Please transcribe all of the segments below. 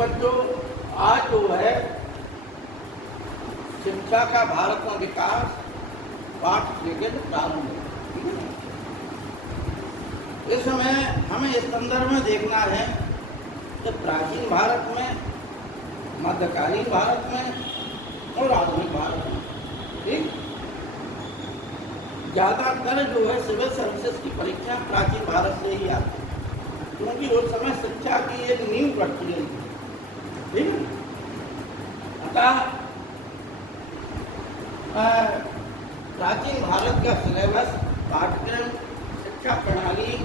बच्चों, आज जो है शिक्षा का भारत में विकास पाठ लेकर प्रारंभ है। ठीक है ना? इस समय हमें इस संदर्भ में देखना है कि प्राचीन भारत में, मध्यकालीन भारत में और आधुनिक भारत में, ठीक, ज़्यादातर जो है सिविल सर्विसेज की परीक्षा प्राचीन भारत से ही आती है, क्योंकि उस समय शिक्षा की एक नींव पड़ती है। ठीक है, अतः प्राचीन भारत का सिलेबस, पाठ्यक्रम, शिक्षा प्रणाली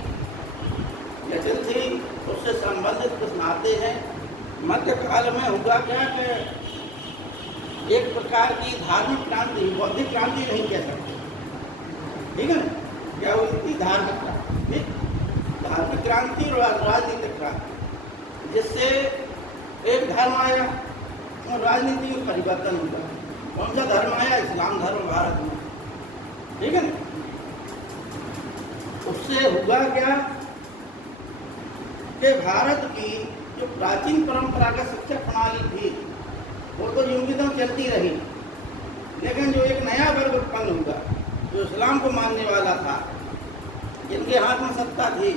जटिल थी, उससे संबंधित प्रश्न आते हैं। मध्यकाल में हुआ क्या कि एक प्रकार की धार्मिक क्रांति, बौद्धिक क्रांति नहीं कह सकते, ठीक है ना, क्या हुई थी? धार्मिक क्रांति, धार्मिक क्रांति और राजनीतिक क्रांति, जिससे एक धर्म आया और राजनीति में परिवर्तन हुआ। कौन सा धर्म आया? इस्लाम धर्म भारत में। ठीक है ना? उससे हुआ क्या कि भारत की जो प्राचीन परंपरागत शिक्षा प्रणाली थी वो तो यूं की तो चलती रही, लेकिन जो एक नया वर्ग उत्पन्न हुआ जो इस्लाम को मानने वाला था, जिनके हाथ में सत्ता थी,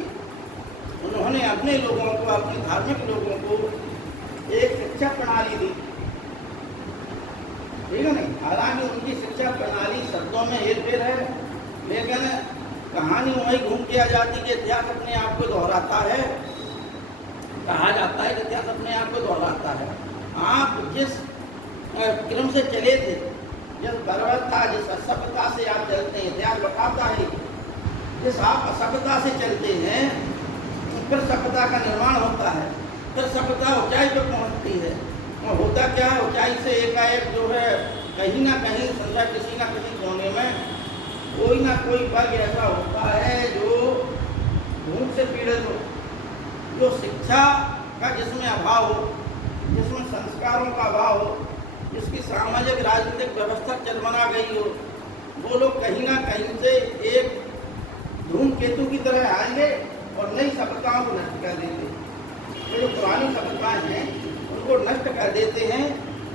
उन्होंने अपने लोगों को, अपने धार्मिक लोगों को एक शिक्षा प्रणाली दी। ठीक है नहीं? हालांकि उनकी शिक्षा प्रणाली शब्दों में हेरफेर है, लेकिन कहानी वही घूम के आ जाती कि इतिहास अपने आप को दोहराता है। कहा जाता है कि इतिहास अपने आप को दोहराता है। आप जिस क्रम से चले थे, जिस बर्बरता, जिस असभ्यता से आप चलते हैं, इतिहास बताता है जिस आप असभ्यता से चलते हैं, फिर सभ्यता का निर्माण होता है, फिर सभ्यता ऊंचाई पर पहुंचती है। और होता क्या है? ऊंचाई से एकाएक जो है कहीं ना कहीं संसार किसी ना किसी कोने में कोई ना कोई वर्ग ऐसा होता है जो भूख से पीड़ित हो, जो शिक्षा का जिसमें अभाव हो, जिसमें संस्कारों का अभाव हो, जिसकी सामाजिक राजनीतिक व्यवस्था चरमरा गई हो, वो लोग कहीं ना कहीं से एक धूमकेतु की तरह आएंगे और नई सभ्यताओं को नष्ट कर देंगे। ये जो पुरानी सभ्यताएं हैं उनको नष्ट कर देते हैं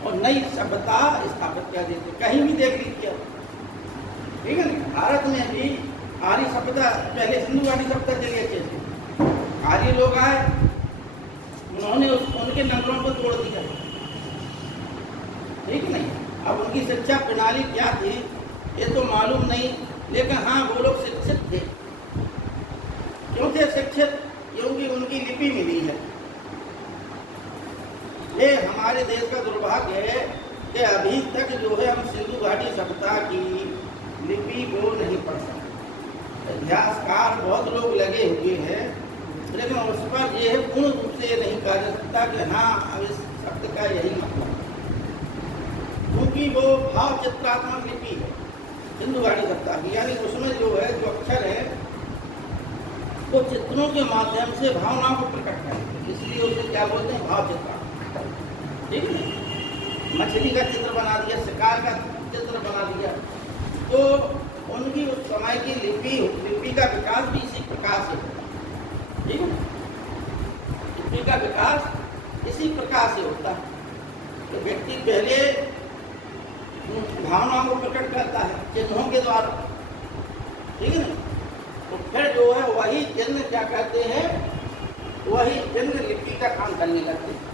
और नई सभ्यता स्थापित कर देते हैं। कहीं भी देख लीजिए, ठीक है ना? भारत में भी आर्य सभ्यता, पहले सिंधु घाटी सभ्यता चली अच्छे से, आर्य लोग आए, उन्होंने उनके नगरों को तोड़ दिया। ठीक नहीं? अब उनकी शिक्षा प्रणाली क्या थी ये तो मालूम नहीं, लेकिन हाँ वो लोग शिक्षित थे। क्यों थे शिक्षित? क्योंकि उनकी लिपि मिली है। ये हमारे देश का दुर्भाग्य है कि अभी तक जो है हम सिंधु घाटी सभ्यता की लिपि को नहीं पढ़ सकते। इतिहासकार बहुत लोग लगे हुए हैं, लेकिन उस पर यह पूर्ण रूप से ये नहीं कहा जा सकता कि हाँ अब इस शब्द का यही मतलब है, क्योंकि वो भाव चित्रात्मक लिपि है सिंधु घाटी सभ्यता की। यानी उसमें जो है, जो अक्षर है वो चित्रों के माध्यम से भावनाओं को प्रकट करते हैं, इसलिए उसे क्या बोलते हैं? भाव चित्र। ठीक है? मछली का चित्र बना दिया, शिकार का चित्र बना दिया। तो उनकी उस समय की लिपि का विकास भी इसी प्रकार से होता है। ठीक है? लिपि का विकास इसी प्रकार से होता है। तो व्यक्ति पहले भावनाओं को प्रकट करता है चिन्हों के द्वारा। ठीक है ना? तो फिर जो है वही चिन्ह क्या कहते हैं? वही चिन्ह लिपि का काम करने लगते हैं।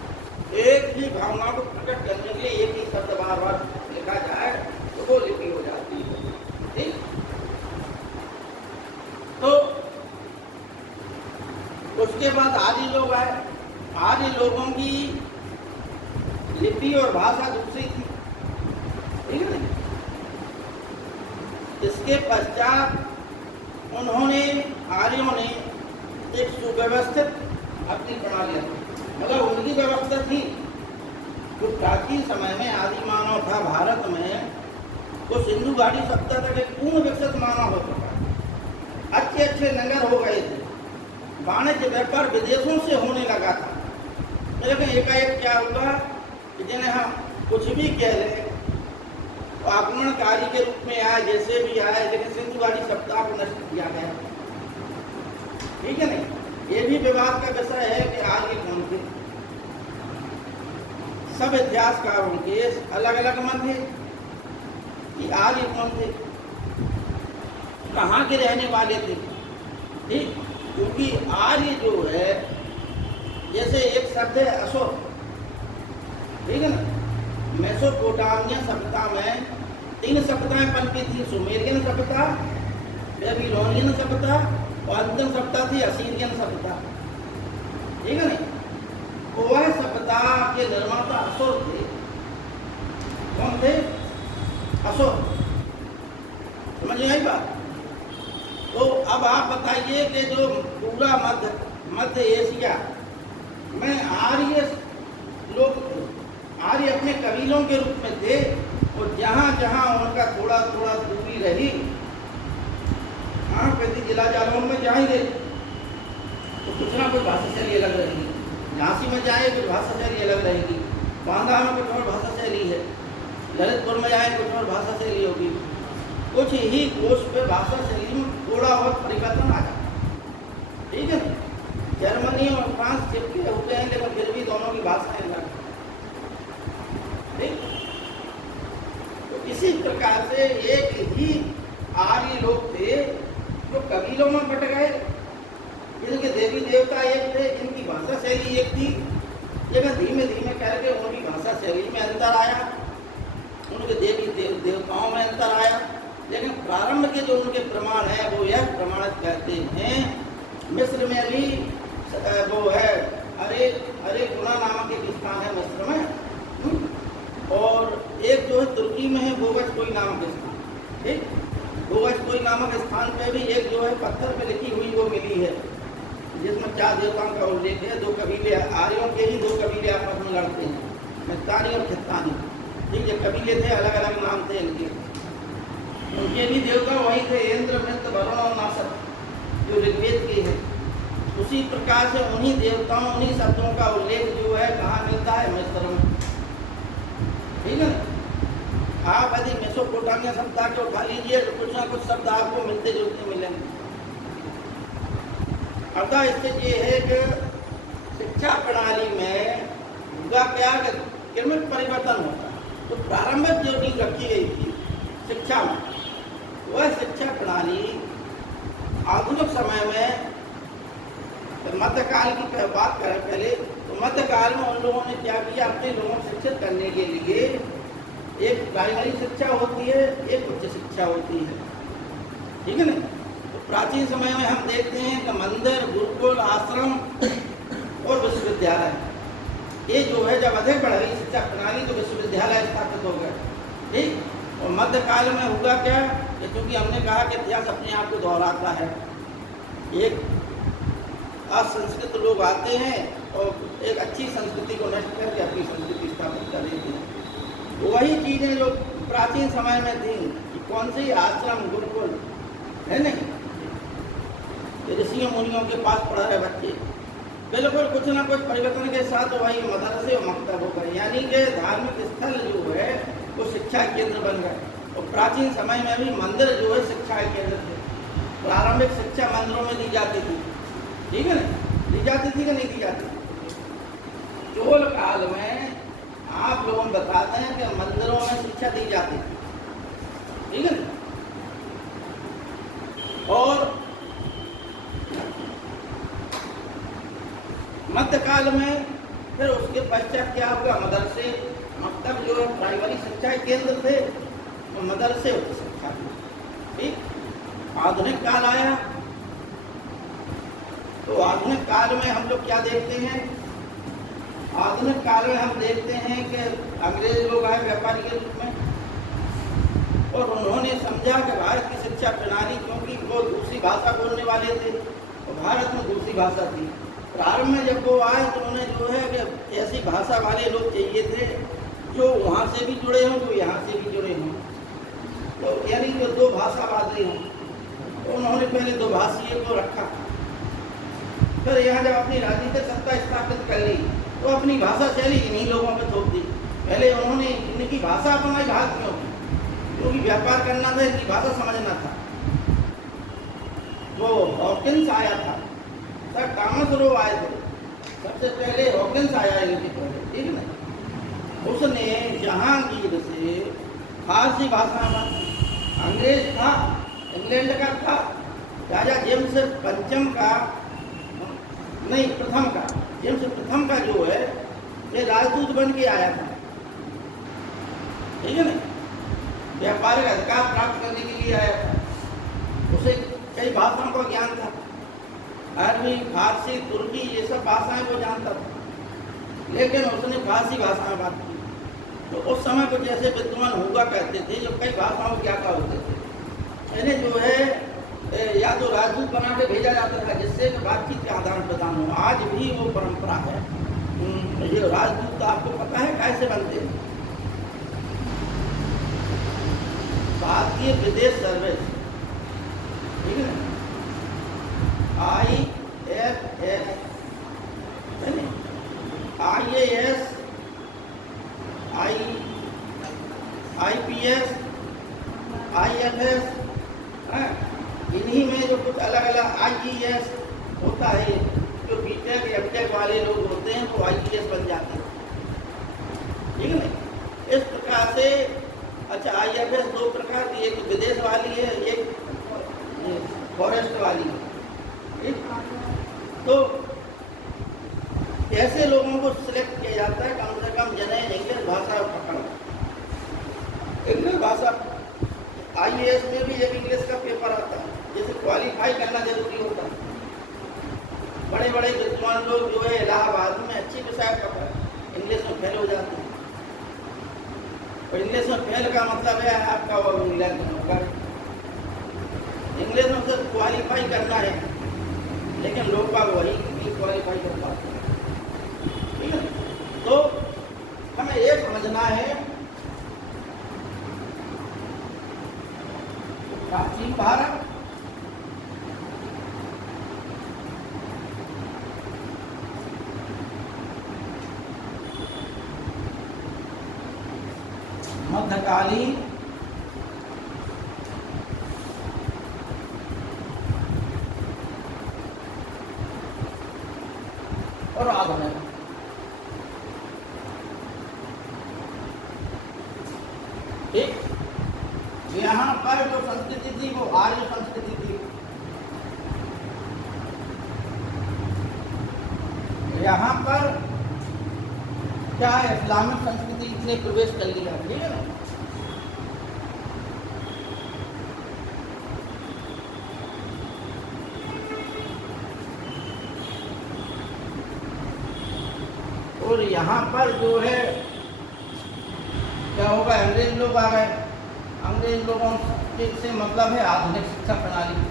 एक ही भावना को प्रकट करने के लिए एक ही शब्द बार बार लिखा जाए तो वो लिपि हो जाती है। ठीक? तो उसके बाद आदि लोग आए। आदि लोगों की लिपि और भाषा दूसरी थी। ठीक है? इसके पश्चात उन्होंने, आर्यों ने एक सुव्यवस्थित अपनी प्रणाली, मतलब उनकी व्यवस्था थी जो प्राचीन समय में आदि मानव था भारत में, वो सिंधु घाटी सभ्यता तक एक पूर्ण विकसित मानव हो चुका। अच्छे अच्छे नगर हो गए थे, वाणिज्य व्यापार विदेशों से होने लगा था। लेकिन एकाएक क्या होगा कि जिन्हें हम कुछ भी कह लें तो आक्रमणकारी के रूप में आए, जैसे भी आए, लेकिन सिंधु घाटी सभ्यता को नष्ट किया गया। ठीक है नहीं? ये भी विवाद का विषय है कि आर्य कौन थे। सब इतिहासकारों के अलग अलग मत है कि आर्य कौन थे, कहाँ के रहने वाले थे। ठीक, क्योंकि आर्य जो है, जैसे एक शब्द है असुर, ठीक है ना। मेसोपोटामिया सभ्यता में 3 सभ्यताएं पनपी थी, सुमेरियन सभ्यता, बेबीलोनियन सभ्यता और अंतिम सभ्यता थी असीरियन सभ्यता, ठीक है ना। तो वह सभ्यता के निर्माता असुर थे। कौन थे? असुर। समझ में आई बात? तो अब आप बताइए कि जो पूरा मध्य एशिया में आर्य लोग थे, आर्य अपने कबीलों के रूप में थे, और जहाँ जहाँ उनका थोड़ा थोड़ा दूरी रही, हाँ, प्रति जिला जालौन में जाएंगे तो कुछ ना कुछ भाषा शैली अलग रहेगी, झांसी में जाए कुछ भाषा शैली अलग रहेगी, बांदा में कुछ और भाषा शैली है, ललितपुर में जाए कुछ और भाषा शैली होगी। कुछ ही कोष पे भाषा शैली में थोड़ा बहुत परिवर्तन आ जाता है, ठीक है। जर्मनी और फ्रांस चिपके होते हैं, लेकिन फिर भी दोनों की भाषाएं अलग हैं, ठीक। तो इसी प्रकार से एक ही आर्य लोग थे जो कबीलों में बट गए, इनके देवी देवता एक थे, इनकी भाषा शैली एक थी, लेकिन धीमे धीमे करके उनकी भाषा शैली में अंतर आया, उनके देवी देवताओं में अंतर आया। लेकिन प्रारंभ के जो उनके प्रमाण है वो यह प्रमाणित करते हैं, मिस्र में भी वो है अरे गुना नामक एक स्थान है मिस्र में, और एक जो है तुर्की में है बोगज कोई नामक स्थान, ठीक। बोगज कोई नामक स्थान पे भी एक जो है पत्थर पे लिखी हुई वो मिली है, जिसमें 4 देवताओं का उल्लेख है। 2 कबीले, आर्यों के ही 2 कबीले आपस में लड़ते हैं, मितानी और खितानी, ठीक है। कबीले थे, अलग अलग नाम थे इनके, उनके भी देवता वही थे, इंद्र, मित्र, वरुण और नासक, जो ऋग्वेद के हैं। उसी प्रकार से उन्हीं देवताओं, उन्हीं शब्दों का उल्लेख जो है कहाँ मिलता है? मिस्र में, ठीक है। आप यदि मेसोपोटामिया सभ्यता को उठा लीजिए तो कुछ ना कुछ शब्द आपको मिलते जुलते मिलेंगे। अतः इससे ये है कि शिक्षा प्रणाली में होगा क्या कि क्रमिक परिवर्तन होता है। तो प्रारंभिक जो नींव रखी गई थी शिक्षा में, वह शिक्षा प्रणाली आधुनिक समय में, मध्यकाल की बात करें पहले, तो मध्यकाल में उन लोगों ने क्या किया, अपने लोगों को शिक्षित करने के लिए एक प्राइमरी शिक्षा होती है, एक उच्च शिक्षा होती है, ठीक है ना। तो प्राचीन समय में हम देखते हैं कि मंदिर, गुरुकुल, आश्रम और विश्वविद्यालय, ये जो है जब अधिक बढ़ गई शिक्षा प्रणाली तो विश्वविद्यालय स्थापित हो गए, ठीक। और मध्यकाल में होगा क्या, क्योंकि हमने कहा कि इतिहास अपने आप को दोहराता है, एक असंस्कृत लोग आते हैं और एक अच्छी संस्कृति को नष्ट करके अपनी संस्कृति स्थापित कर देते हैं। वही चीज़ें जो प्राचीन समय में थी, कौन सी आश्रम, गुरुकुल है नहीं, ऋषियों मुनियों के पास पढ़ रहे बच्चे, बिल्कुल कुछ ना कुछ परिवर्तन के साथ वही मदरसे और मकतब हो गए, यानी कि धार्मिक स्थल जो है वो शिक्षा केंद्र बन गए। और प्राचीन समय में भी मंदिर जो है शिक्षा केंद्र थे, प्रारंभिक शिक्षा मंदिरों में दी जाती थी, ठीक है ना, दी जाती थी कि नहीं दी जाती थी। चोल काल में आप लोगों को बताते हैं कि मंदिरों में शिक्षा दी जाती थी, ठीक है ना। और मध्यकाल में फिर उसके पश्चात क्या हुआ, मदरसे, मकतब जो है प्राइमरी शिक्षा केंद्र थे, तो मदरसे उच्च शिक्षा, ठीक। आधुनिक काल आया, तो आधुनिक काल में हम लोग क्या देखते हैं, आधुनिक काल में हम देखते हैं कि अंग्रेज लोग आए व्यापारी के रूप में, और उन्होंने समझा कि भारत की शिक्षा प्रणाली, क्योंकि वो दूसरी भाषा बोलने वाले थे और भारत में दूसरी भाषा थी, प्रारंभ में जब वो आए तो उन्होंने जो है कि ऐसी भाषा वाले लोग चाहिए थे जो वहाँ से भी जुड़े हों, जो यहाँ से भी जुड़े हों, तो यानी जो 2 भाषावादी हों। तो उन्होंने पहले 2 भाषीय को रखा, फिर यहाँ जब अपनी राजनीतिक सत्ता स्थापित कर ली तो अपनी भाषा शैली इन्हीं लोगों पर थोप दी। पहले उन्होंने इनकी भाषा अपनाई भारतीयों की, क्योंकि व्यापार करना था, इनकी भाषा समझना था। वो हॉकिंस आया था, सर थॉमस रो आए थे, सबसे पहले हॉकिंस आया इनके पहले, ठीक है ना। उसने जहांगीर से फारसी भाषा में बात की। अंग्रेज था, इंग्लैंड का था, राजा जेम्स पंचम का नहीं प्रथम का, जेम्स प्रथम का जो है ये राजदूत बन के आया था, ठीक है ना, व्यापारिक अधिकार प्राप्त करने के लिए आया था। उसे कई भाषाओं का ज्ञान था, अरबी, फारसी, तुर्की, ये सब भाषाएं वो जानता था, लेकिन उसने फारसी भाषा में बात की। तो उस समय कुछ ऐसे विद्वान हुआ करते थे जो कई भाषाओं में ज्ञाता होते थे। इन्हें जो है या तो राजदूत बना के भेजा जाता था जिससे बातचीत का आदान प्रदान हो। आज भी वो परंपरा है। ये राजदूत आपको पता है कैसे बनते हैं? भारतीय विदेश सर्विस, ठीक है ना, IFS, IAS, IPS, IFS, इन्हीं में जो कुछ अलग अलग IES होता है, जो बीटेक एमटेक वाले लोग होते हैं वो IES बन जाते हैं, ठीक है ना। इस प्रकार से अच्छा IFS दो प्रकार की, एक विदेश वाली है, एक फॉरेस्ट वाली है, ठीक। तो ऐसे लोगों को सिलेक्ट किया जाता है कम से कम जिन्हें इंग्लिश भाषा पकड़। इंग्लिश भाषा IAS में भी एक इंग्लिश का पेपर आता है, जिसे क्वालिफाई करना जरूरी होता है। बड़े बड़े विद्वान लोग जो है इलाहाबाद में अच्छी विषय पकड़ इंग्लिश में फेल हो जाते हैं। और इंग्लिश में फेल का मतलब है आपका वो इंग्लैंड में होगा। इंग्लिश में सिर्फ क्वालिफाई करना है, लेकिन लोग बाग वही नहीं क्वालिफाई कर पाते, ठीक है। तो हमें ये समझना है प्राचीन भारत, मध्यकालीन और आधुनिक। ठीक, यहाँ पर जो संस्कृति थी वो आर्य संस्कृति थी। यहाँ पर क्या है, इस्लामिक संस्कृति ने प्रवेश कर लिया, ठीक है ना। और यहाँ पर जो है क्या होगा, अंग्रेज लोग आ गए। अंग्रेज लोगों से मतलब है आधुनिक शिक्षा प्रणाली।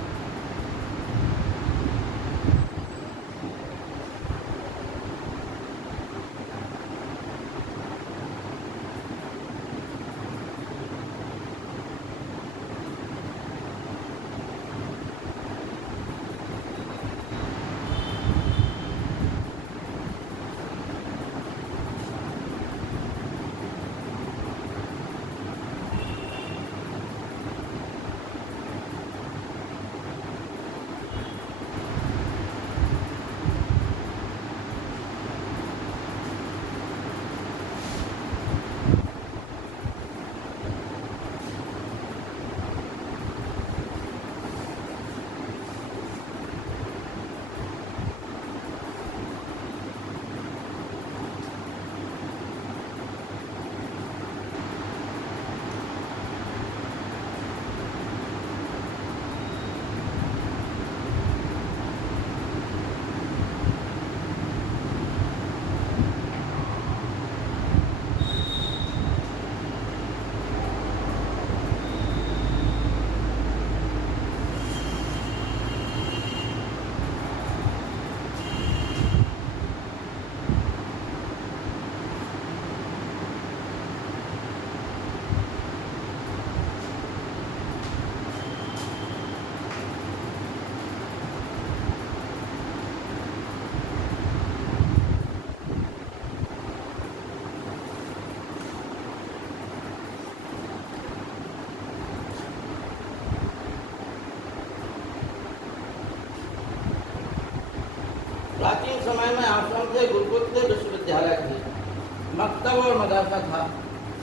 प्राचीन समय में आश्रम थे, गुरुकुल थे, विश्वविद्यालय थे। मकतब और मदरसा था,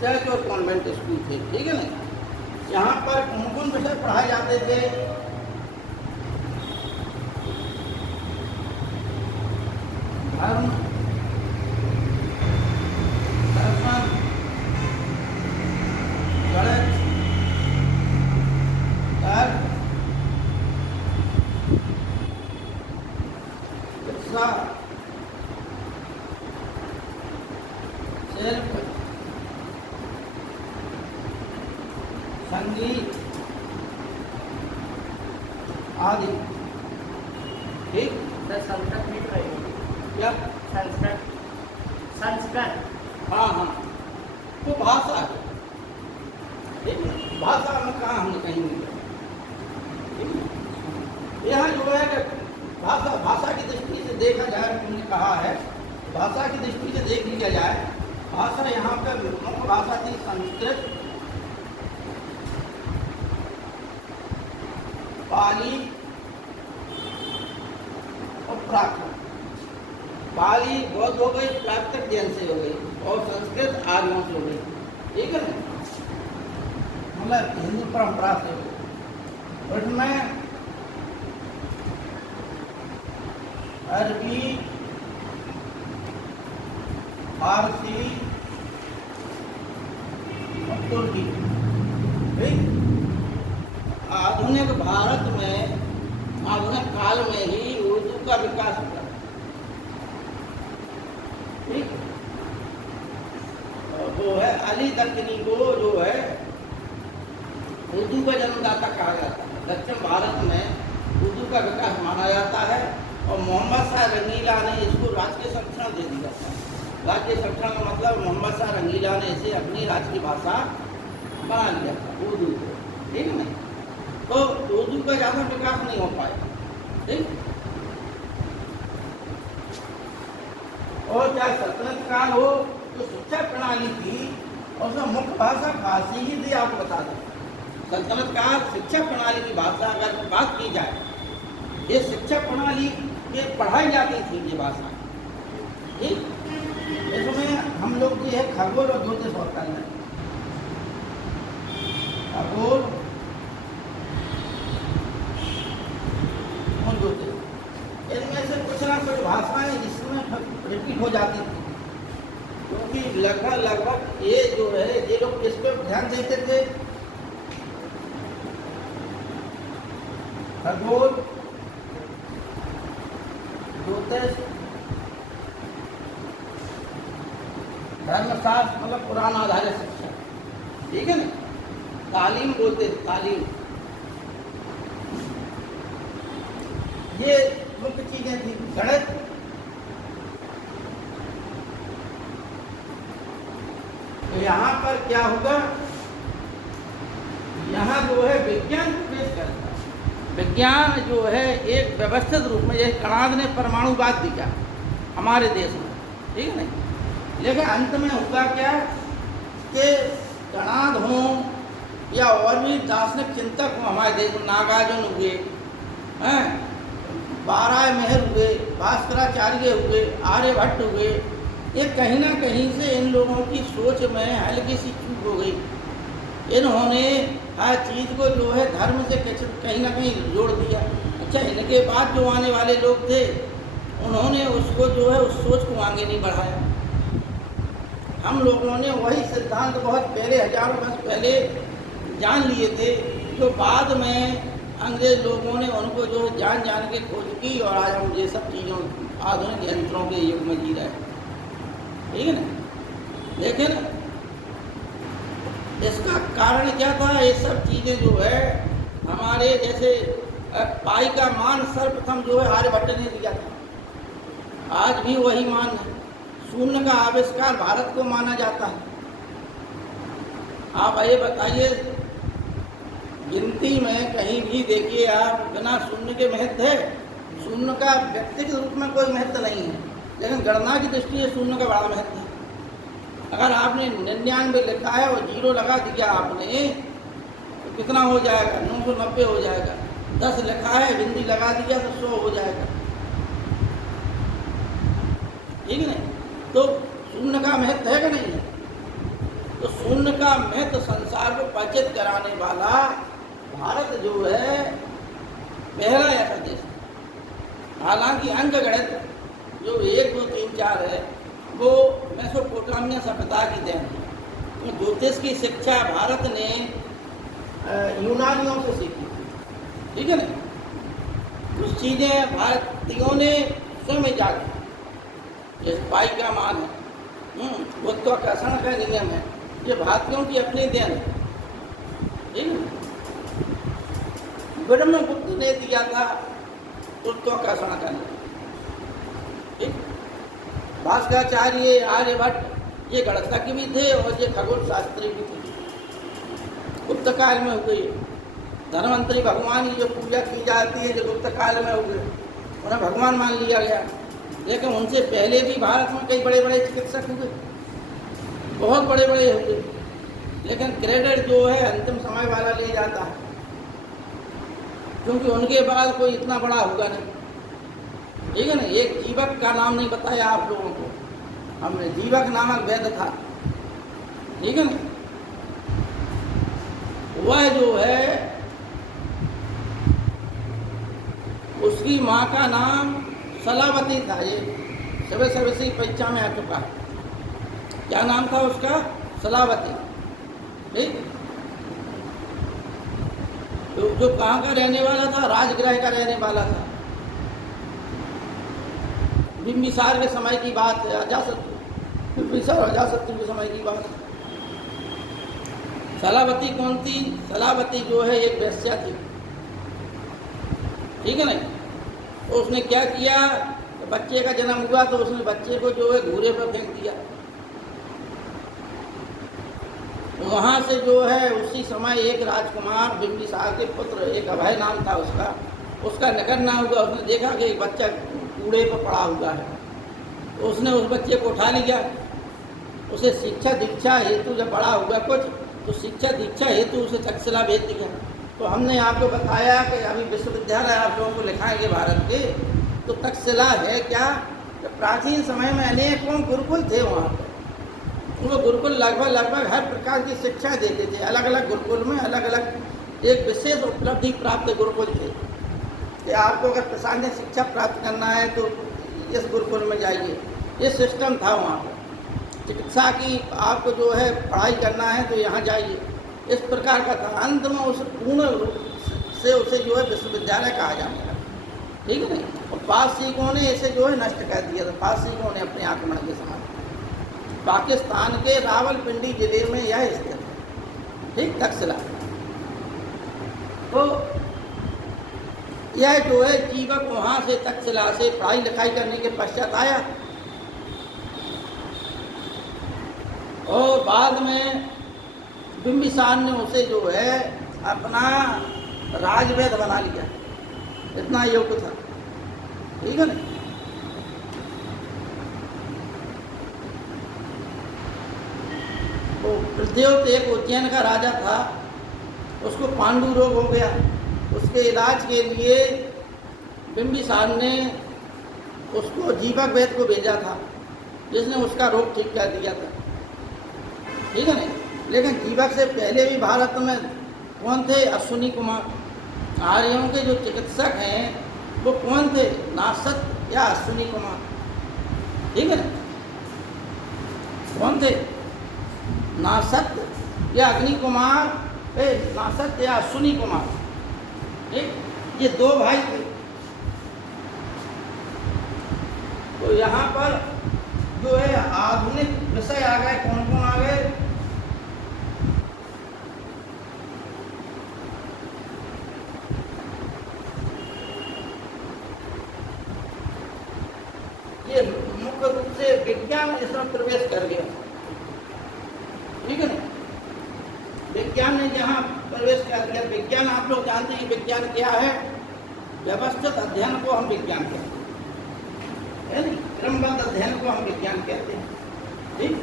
चर्च और कॉन्वेंट स्कूल थे, ठीक है ना। यहाँ पर कौन विषय पढ़ाए जाते थे? धर्म, दर्शन, गणित, तर्क, शिक्षा, शिल्प, संगीत आदि, ठीक। संस्कृत भी पढ़ेगी क्या? संस्कृत संस्कृत हाँ हाँ, तो भाषा है, ठीक है। भाषा में कहाँ हमने कहीं नहीं किया, ठीक है। यहाँ जो है कि भाषा की दृष्टि से देखा जाए, हमने कहा है भाषा की दृष्टि से देख लिया जाए, भाषा यहाँ पर मुख्य भाषा थी संस्कृत, पाली और प्राकृत। पाली बौद्ध हो गई, प्राकृत जैन से हो गई, और संस्कृत आर्यों से हो गई, ठीक है ना, मतलब हिंदू परंपरा से हो गई। उसमें अरबी, फारसी और तुर्की, ठीक। आधुनिक भारत में, आधुनिक काल में ही उर्दू का विकास हुआ, ठीक। वो है अली दक्कनी को जो है उर्दू का जन्मदाता कहा जाता है। दक्षिण भारत में उर्दू का विकास माना जाता है, और मोहम्मद शाह रंगीला ने इसको राजकीय संरक्षण दे दिया था। राजकीय संरक्षण का मतलब मोहम्मद शाह रंगीला ने इसे अपनी राजकीय भाषा बना लिया था, उर्दू को, ठीक है ना। तो उर्दू का ज़्यादा विकास नहीं हो पाया, ठीक। और चाहे सल्तनत काल हो, जो शिक्षा प्रणाली थी और उसमें मुख्य भाषा फारसी ही थी, आपको बता दें। सल्तनत काल शिक्षा प्रणाली की भाषा अगर बात की जाए, ये शिक्षा प्रणाली में पढ़ाई जाती थी ये भाषा, ठीक। इसमें हम लोग जो है खगोल और ज्योतिष और करना है, खगोल और ज्योतिष, इनमें से कुछ ना कुछ भाषाएं इसमें रिपीट हो जाती थी, क्योंकि लगभग ये जो है ये लोग किस पर ध्यान देते थे? खगोल, ज्योतिष, धर्मशास्त्र मतलब पुराण आधारित शिक्षा, ठीक है ना। तालीम बोलते थे, तालीम, ये मुख्य चीजें थी। गणित, तो यहाँ पर क्या होगा, यहाँ जो है विज्ञान को पेश करता है। विज्ञान जो है एक व्यवस्थित रूप में, जैसे कणाद ने परमाणुवाद दिया हमारे देश में, ठीक है ना। लेकिन अंत में होगा क्या कि कणाद हों या और भी दार्शनिक चिंतक हों हमारे देश में, नागार्जुन हुए हैं, बारह मेहर हुए, भास्कराचार्य हुए, आर्यभट्ट हुए, ये कहीं ना कहीं से इन लोगों की सोच में हल्की सी चूक हो गई। इन्होंने हर चीज़ को जो है धर्म से कहीं ना कहीं जोड़ दिया। अच्छा, इनके बाद जो आने वाले लोग थे उन्होंने उसको जो है उस सोच को आगे नहीं बढ़ाया। हम लोगों ने वही सिद्धांत बहुत पहले, हजारों वर्ष पहले जान लिए थे, जो बाद में अंग्रेज लोगों ने उनको जो है जान के खोज की, और आज हम ये सब चीज़ों आधुनिक यंत्रों के युग में जी रहे हैं, ठीक है ना। लेकिन इसका कारण क्या था? ये सब चीज़ें जो है हमारे जैसे पाई का मान सर्वप्रथम जो है आर्यभट्ट ने दिया था, आज भी वही मान है। शून्य का आविष्कार भारत को माना जाता है। आप ये बताइए, गिनती में कहीं भी देखिए आप, बिना शून्य के महत्व है? शून्य का व्यक्तिगत रूप में कोई महत्व नहीं है, लेकिन गणना की दृष्टि से शून्य का बड़ा महत्व है। अगर आपने 99 लिखा है और 0 लगा दिया आपने, तो कितना हो जाएगा? 990 हो जाएगा। 10 लिखा है, बिंदी लगा दिया तो 100 हो जाएगा, ठीक है ना। तो शून्य का महत्व है कि नहीं है? तो शून्य का महत्व संसार को परिचित कराने वाला भारत जो है पहला ऐसा देश है। हालांकि अंक गणित जो 1 2 3 4 है वो मेसोपोटामिया सभ्यता की देन है। तो ज्योतिष की शिक्षा भारत ने यूनानियों से सीखी, ठीक है ना। कुछ चीज़ें भारतीयों ने स्वयं इजाद की, जैसे पाई का मान है, गुरुत्वाकर्षण का नियम है, ये भारतीयों की अपनी देन है, ठीक है। ब्रह्मगुप्त ने दिया था गुरुत्वाकर्षण का नियम, ठीक। भास्कराचार्य, आर्यभट्ट ये गणितज्ञ भी थे और ये खगोल शास्त्री भी थे। गुप्त काल में हो गई धनवंतरी भगवान की जो पूजा की जाती है, जो गुप्त काल में हो गए, उन्हें भगवान मान लिया गया। लेकिन उनसे पहले भी भारत में कई बड़े बड़े चिकित्सक हुए, बहुत बड़े बड़े हुए, लेकिन क्रेडिट जो है अंतिम समय वाला ले जाता है, क्योंकि उनके बाद कोई इतना बड़ा होगा नहीं, ठीक है ना। एक जीवक का नाम नहीं बताया आप लोगों को हमने, जीवक नामक वैद्य था, ठीक है ना। वह जो है उसकी माँ का नाम सलावती था। ये सर्वश्रेष्ठ परीक्षा में आ चुका है। क्या नाम था उसका? सलावती, ठीक। जो कहाँ का रहने वाला था? राजगृह का रहने वाला था। बिंबिसार के समय की बात है, अजातशत्रु, बिंबिसार अजातशत्रु के समय की बात है। सलावती कौन थी? सलावती जो है एक वेश्या थी, ठीक है ना। तो उसने क्या किया, तो बच्चे का जन्म हुआ तो उसने बच्चे को जो है घूरे पर फेंक दिया। वहाँ से जो है उसी समय एक राजकुमार बिंबिसार के पुत्र, एक अभय नाम था उसका निकलना हुआ। उसने देखा कि एक बच्चा कूड़े पर पड़ा हुआ है, तो उसने उस बच्चे को उठा लिया। उसे शिक्षा दीक्षा हेतु जब बड़ा हुआ कुछ, तो शिक्षा दीक्षा हेतु उसे तक्षशिला भेज दिया। तो हमने आपको बताया कि अभी विश्वविद्यालय आप लोगों को लिखाएंगे भारत के, तो तक्षशिला है क्या? तो प्राचीन समय में अनेकों गुरुकुल थे वहाँ पर। वो गुरुकुल लगभग हर प्रकार की शिक्षा देते थे। अलग अलग गुरुकुल में अलग अलग एक विशेष उपलब्धि प्राप्त गुरुकुल थे कि आपको अगर प्रशासनिक शिक्षा प्राप्त करना है तो इस गुरुकुल में जाइए। ये सिस्टम था वहाँ पर। चिकित्सा की आपको जो है पढ़ाई करना है तो यहाँ जाइए, इस प्रकार का था। अंत में उस पूर्ण रूप से उसे जो है विश्वविद्यालय कहा जाने लगा, ठीक है नहीं। और पारसिकों ने इसे जो है नष्ट कर दिया था। पारसिकों ने अपने आक्रमण के समय पाकिस्तान के रावलपिंडी जिले में यह स्थित है, ठीक, तक्षशिला। तो यह जो है जीवक वहाँ से तक्षशिला से पढ़ाई लिखाई करने के पश्चात आया और बाद में बिंबिसार ने उसे जो है अपना राजवैद्य बना लिया। इतना योग्य था, ठीक है ना। तो प्रद्योत एक उज्जैन का राजा था, उसको पांडु रोग हो गया। उसके इलाज के लिए बिंबिसार ने उसको जीवक वैद्य को भेजा था, जिसने उसका रोग ठीक कर दिया था, ठीक है ना। लेकिन जीवक से पहले भी भारत में कौन थे? अश्विनी कुमार। आर्यों के जो चिकित्सक हैं वो कौन थे? नासत या अश्विनी कुमार, ठीक है ना। कौन थे? नासत या अग्नि कुमार, नासत या अश्विनी कुमार, ठीक। ये दो भाई थे। तो यहाँ पर जो है आधुनिक विषय आ गए। कौन कौन आ गए? ये मुख्य रूप से विज्ञान इसमें प्रवेश कर गया, ठीक है ना। विज्ञान ने जहाँ प्रवेश कर दिया, विज्ञान आप लोग जानते हैं विज्ञान क्या है? व्यवस्थित अध्ययन को हम विज्ञान कहते हैं, है नहीं। क्रमबद्ध अध्ययन को हम विज्ञान कहते हैं, ठीक।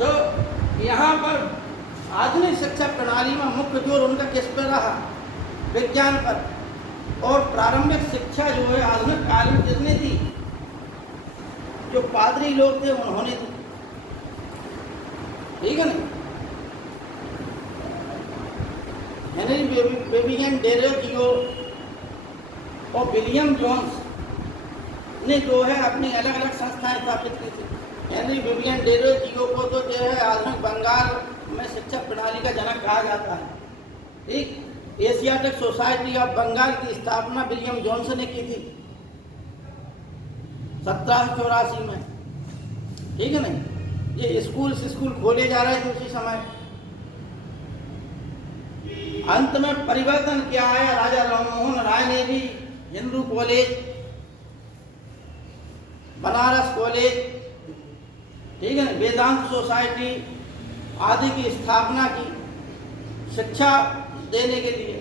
तो यहाँ पर आधुनिक शिक्षा प्रणाली में मुख्य जोर उनका किस पर रहा? विज्ञान पर। और प्रारंभिक शिक्षा जो है आधुनिक काल में किसने दी? जो पादरी लोग थे उन्होंने दी। ठीक है ना। हेनरी बेबिंगम डेरोजियो और विलियम जोन्स ने जो है अपनी अलग अलग संस्थाएं स्थापित की थी। हेनरी बेबिंगम डेरोजियो को तो जो है आधुनिक बंगाल में शिक्षा प्रणाली का जनक कहा जाता है। ठीक। एशियाटिक सोसाइटी ऑफ बंगाल की स्थापना विलियम जोन्स ने की थी 1784 में। ठीक है नहीं। ये स्कूल खोले जा रहे थे उसी समय। अंत में परिवर्तन क्या है, राजा राममोहन राय ने भी हिंदू कॉलेज, बनारस कॉलेज, ठीक है ना, वेदांत सोसाइटी आदि की स्थापना की शिक्षा देने के लिए।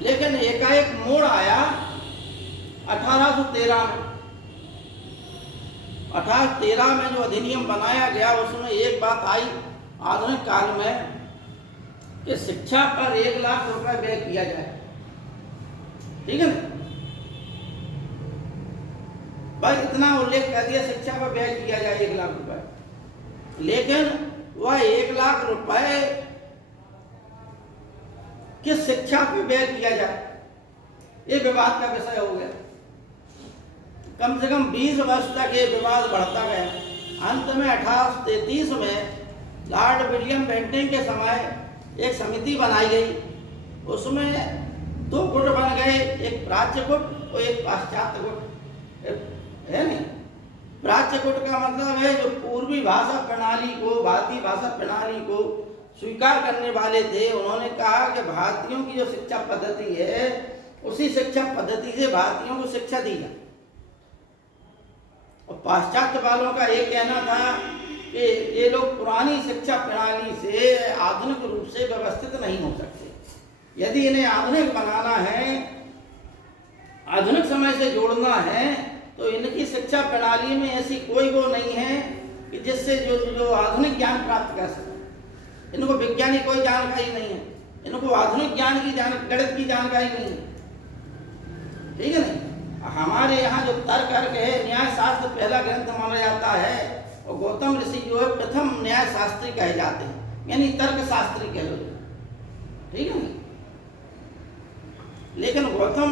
लेकिन एकाएक मोड़ आया 1813 में। 1813 में जो अधिनियम बनाया गया उसमें एक बात आई आधुनिक काल में कि शिक्षा पर 1 लाख रुपए व्यय किया जाए। ठीक है ना। भाई इतना उल्लेख कर दिया शिक्षा पर व्यय किया जाए 1 लाख रुपए, लेकिन वह 1 लाख रुपए किस शिक्षा पर व्यय किया जाए ये विवाद का विषय हो गया। कम से कम 20 वर्ष तक ये विवाद बढ़ता गया। अंत में 1833 में लॉर्ड विलियम बेंटिंग के समय एक समिति बनाई गई। उसमें 2 गुट बन गए, एक प्राच्य गुट और एक पाश्चात्य गुट, है नहीं। प्राच्य गुट का मतलब है जो पूर्वी भाषा प्रणाली को, भारतीय भाषा प्रणाली को स्वीकार करने वाले थे। उन्होंने कहा कि भारतीयों की जो शिक्षा पद्धति है उसी शिक्षा पद्धति से भारतीयों को शिक्षा दी जाए। और पाश्चात्य वालों का ये कहना था कि ये लोग पुरानी शिक्षा प्रणाली से आधुनिक रूप से व्यवस्थित नहीं हो सकते। यदि इन्हें आधुनिक बनाना है, आधुनिक समय से जोड़ना है, तो इनकी शिक्षा प्रणाली में ऐसी कोई वो नहीं है कि जिससे जो आधुनिक ज्ञान प्राप्त कर सके। इनको वैज्ञानिक कोई जानकारी नहीं है, इनको आधुनिक ज्ञान की गणित की जानकारी नहीं है। ठीक है नहीं। हमारे यहाँ जो तर्क अर्क है, न्याय शास्त्र पहला ग्रंथ माना जाता है और गौतम ऋषि जो है प्रथम न्याय शास्त्री कहे जाते हैं, यानी तर्क शास्त्री कह लो। ठीक है नहीं। लेकिन गौतम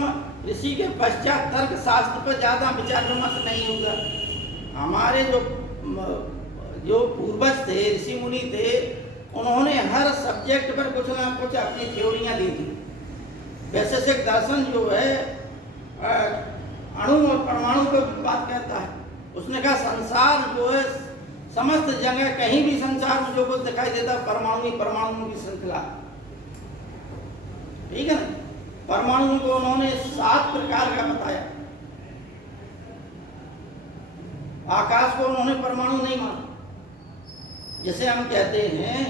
ऋषि के पश्चात तर्क शास्त्र पर ज्यादा विचार विमर्श नहीं होगा। हमारे जो पूर्वज थे, ऋषि मुनि थे, उन्होंने हर सब्जेक्ट पर कुछ ना कुछ अपनी थ्योरियां दी थी। वैशेषिक दर्शन जो है अणु और परमाणु पर बात करता है। उसने कहा संसार जो है समस्त जगह कहीं भी संसार में जो कुछ दिखाई देता है परमाणु की श्रृंखला। ठीक है ना। परमाणु को उन्होंने 7 प्रकार का बताया। आकाश को उन्होंने परमाणु नहीं माना। जैसे हम कहते हैं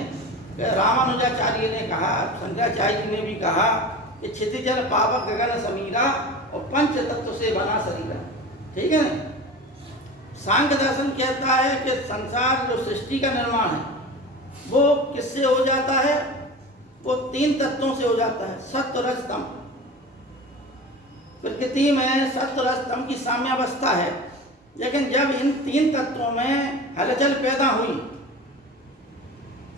कि रामानुजाचार्य ने कहा, शंकराचार्य जी ने भी कहा कि क्षितिजल पावक गगन समीरा और पंच तत्व से बना शरीरा। ठीक है ना। सांख्य दर्शन कहता है कि संसार जो सृष्टि का निर्माण है वो किससे हो जाता है, वो 3 तत्वों से हो जाता है, सत्व रज तम। प्रकृति में सत्व रज तम की साम्यावस्था है, लेकिन जब इन 3 तत्वों में हलचल पैदा हुई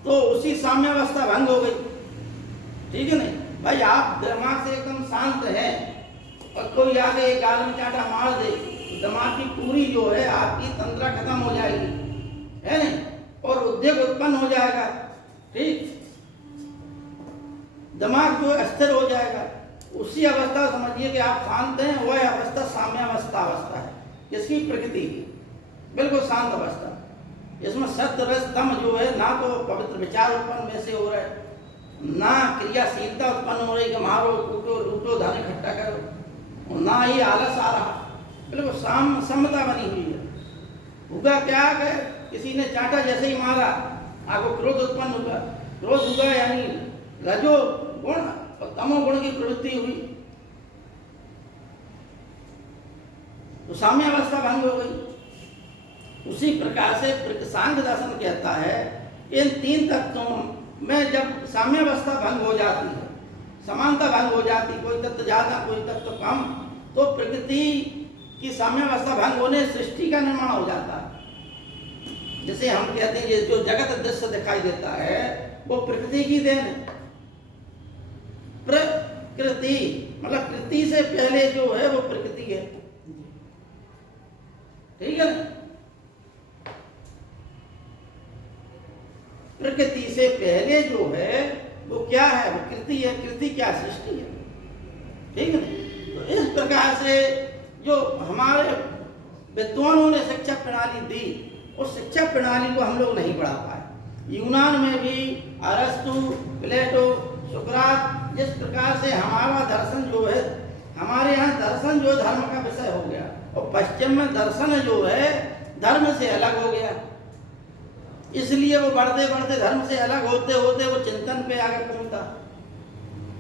तो उसी साम्यावस्था भंग हो गई। ठीक है नहीं। भाई आप दिमाग से एकदम शांत है और कोई आगे एक गाल में चाटा मार दे, दिमाग की पूरी जो है आपकी तंत्रा खत्म हो जाएगी, है नहीं, और उद्वेग उत्पन्न हो जाएगा। ठीक। दिमाग जो अस्थिर हो जाएगा। उसी अवस्था समझिए कि आप शांत हैं, वह अवस्था साम्यावस्था अवस्था है, जिसकी प्रकृति बिल्कुल शांत अवस्था। इसमें सत्य रज तम जो है ना तो पवित्र विचार उत्पन्न वैसे हो रहा है, ना क्रियाशीलता उत्पन्न हो रही कि मारो कूटो लूटो धन इकट्ठा करो, और ना ही आलस आ रहा। बिल्कुल समता बनी हुई है। हुआ क्या कि किसी ने चाटा जैसे ही मारा आपको क्रोध उत्पन्न हुआ। क्रोध हुआ यानी रजो गुण और तमो गुण की प्रवृत्ति हुई, तो साम्य अवस्था भंग हो गई। उसी प्रकार से सांख्य दर्शन कहता है इन 3 तत्वों में जब साम्यावस्था भंग हो जाती है, समानता भंग हो जाती, कोई तत्व ज्यादा कोई तत्व कम, तो प्रकृति की साम्यावस्था भंग होने सृष्टि का निर्माण हो जाता है। जैसे हम कहते हैं ये जो जगत दृश्य दिखाई देता है वो प्रकृति की देन है। प्रकृति मतलब कृति से पहले जो है वो प्रकृति है, ठीक है ना। प्रकृति से पहले जो है वो क्या है, वो कृति है। कृति क्या, सृष्टि है, ठीक है ना। तो इस प्रकार से जो हमारे विद्वानों ने शिक्षा प्रणाली दी, उस शिक्षा प्रणाली को हम लोग नहीं बढ़ा पाए। यूनान में भी अरस्तु, प्लेटो, सुकरात, जिस प्रकार से हमारा दर्शन जो है, हमारे यहाँ दर्शन जो धर्म का विषय हो गया और पश्चिम में दर्शन जो है धर्म से अलग हो गया। इसलिए वो बढ़ते बढ़ते धर्म से अलग होते होते वो चिंतन पे आगे पहुंचा,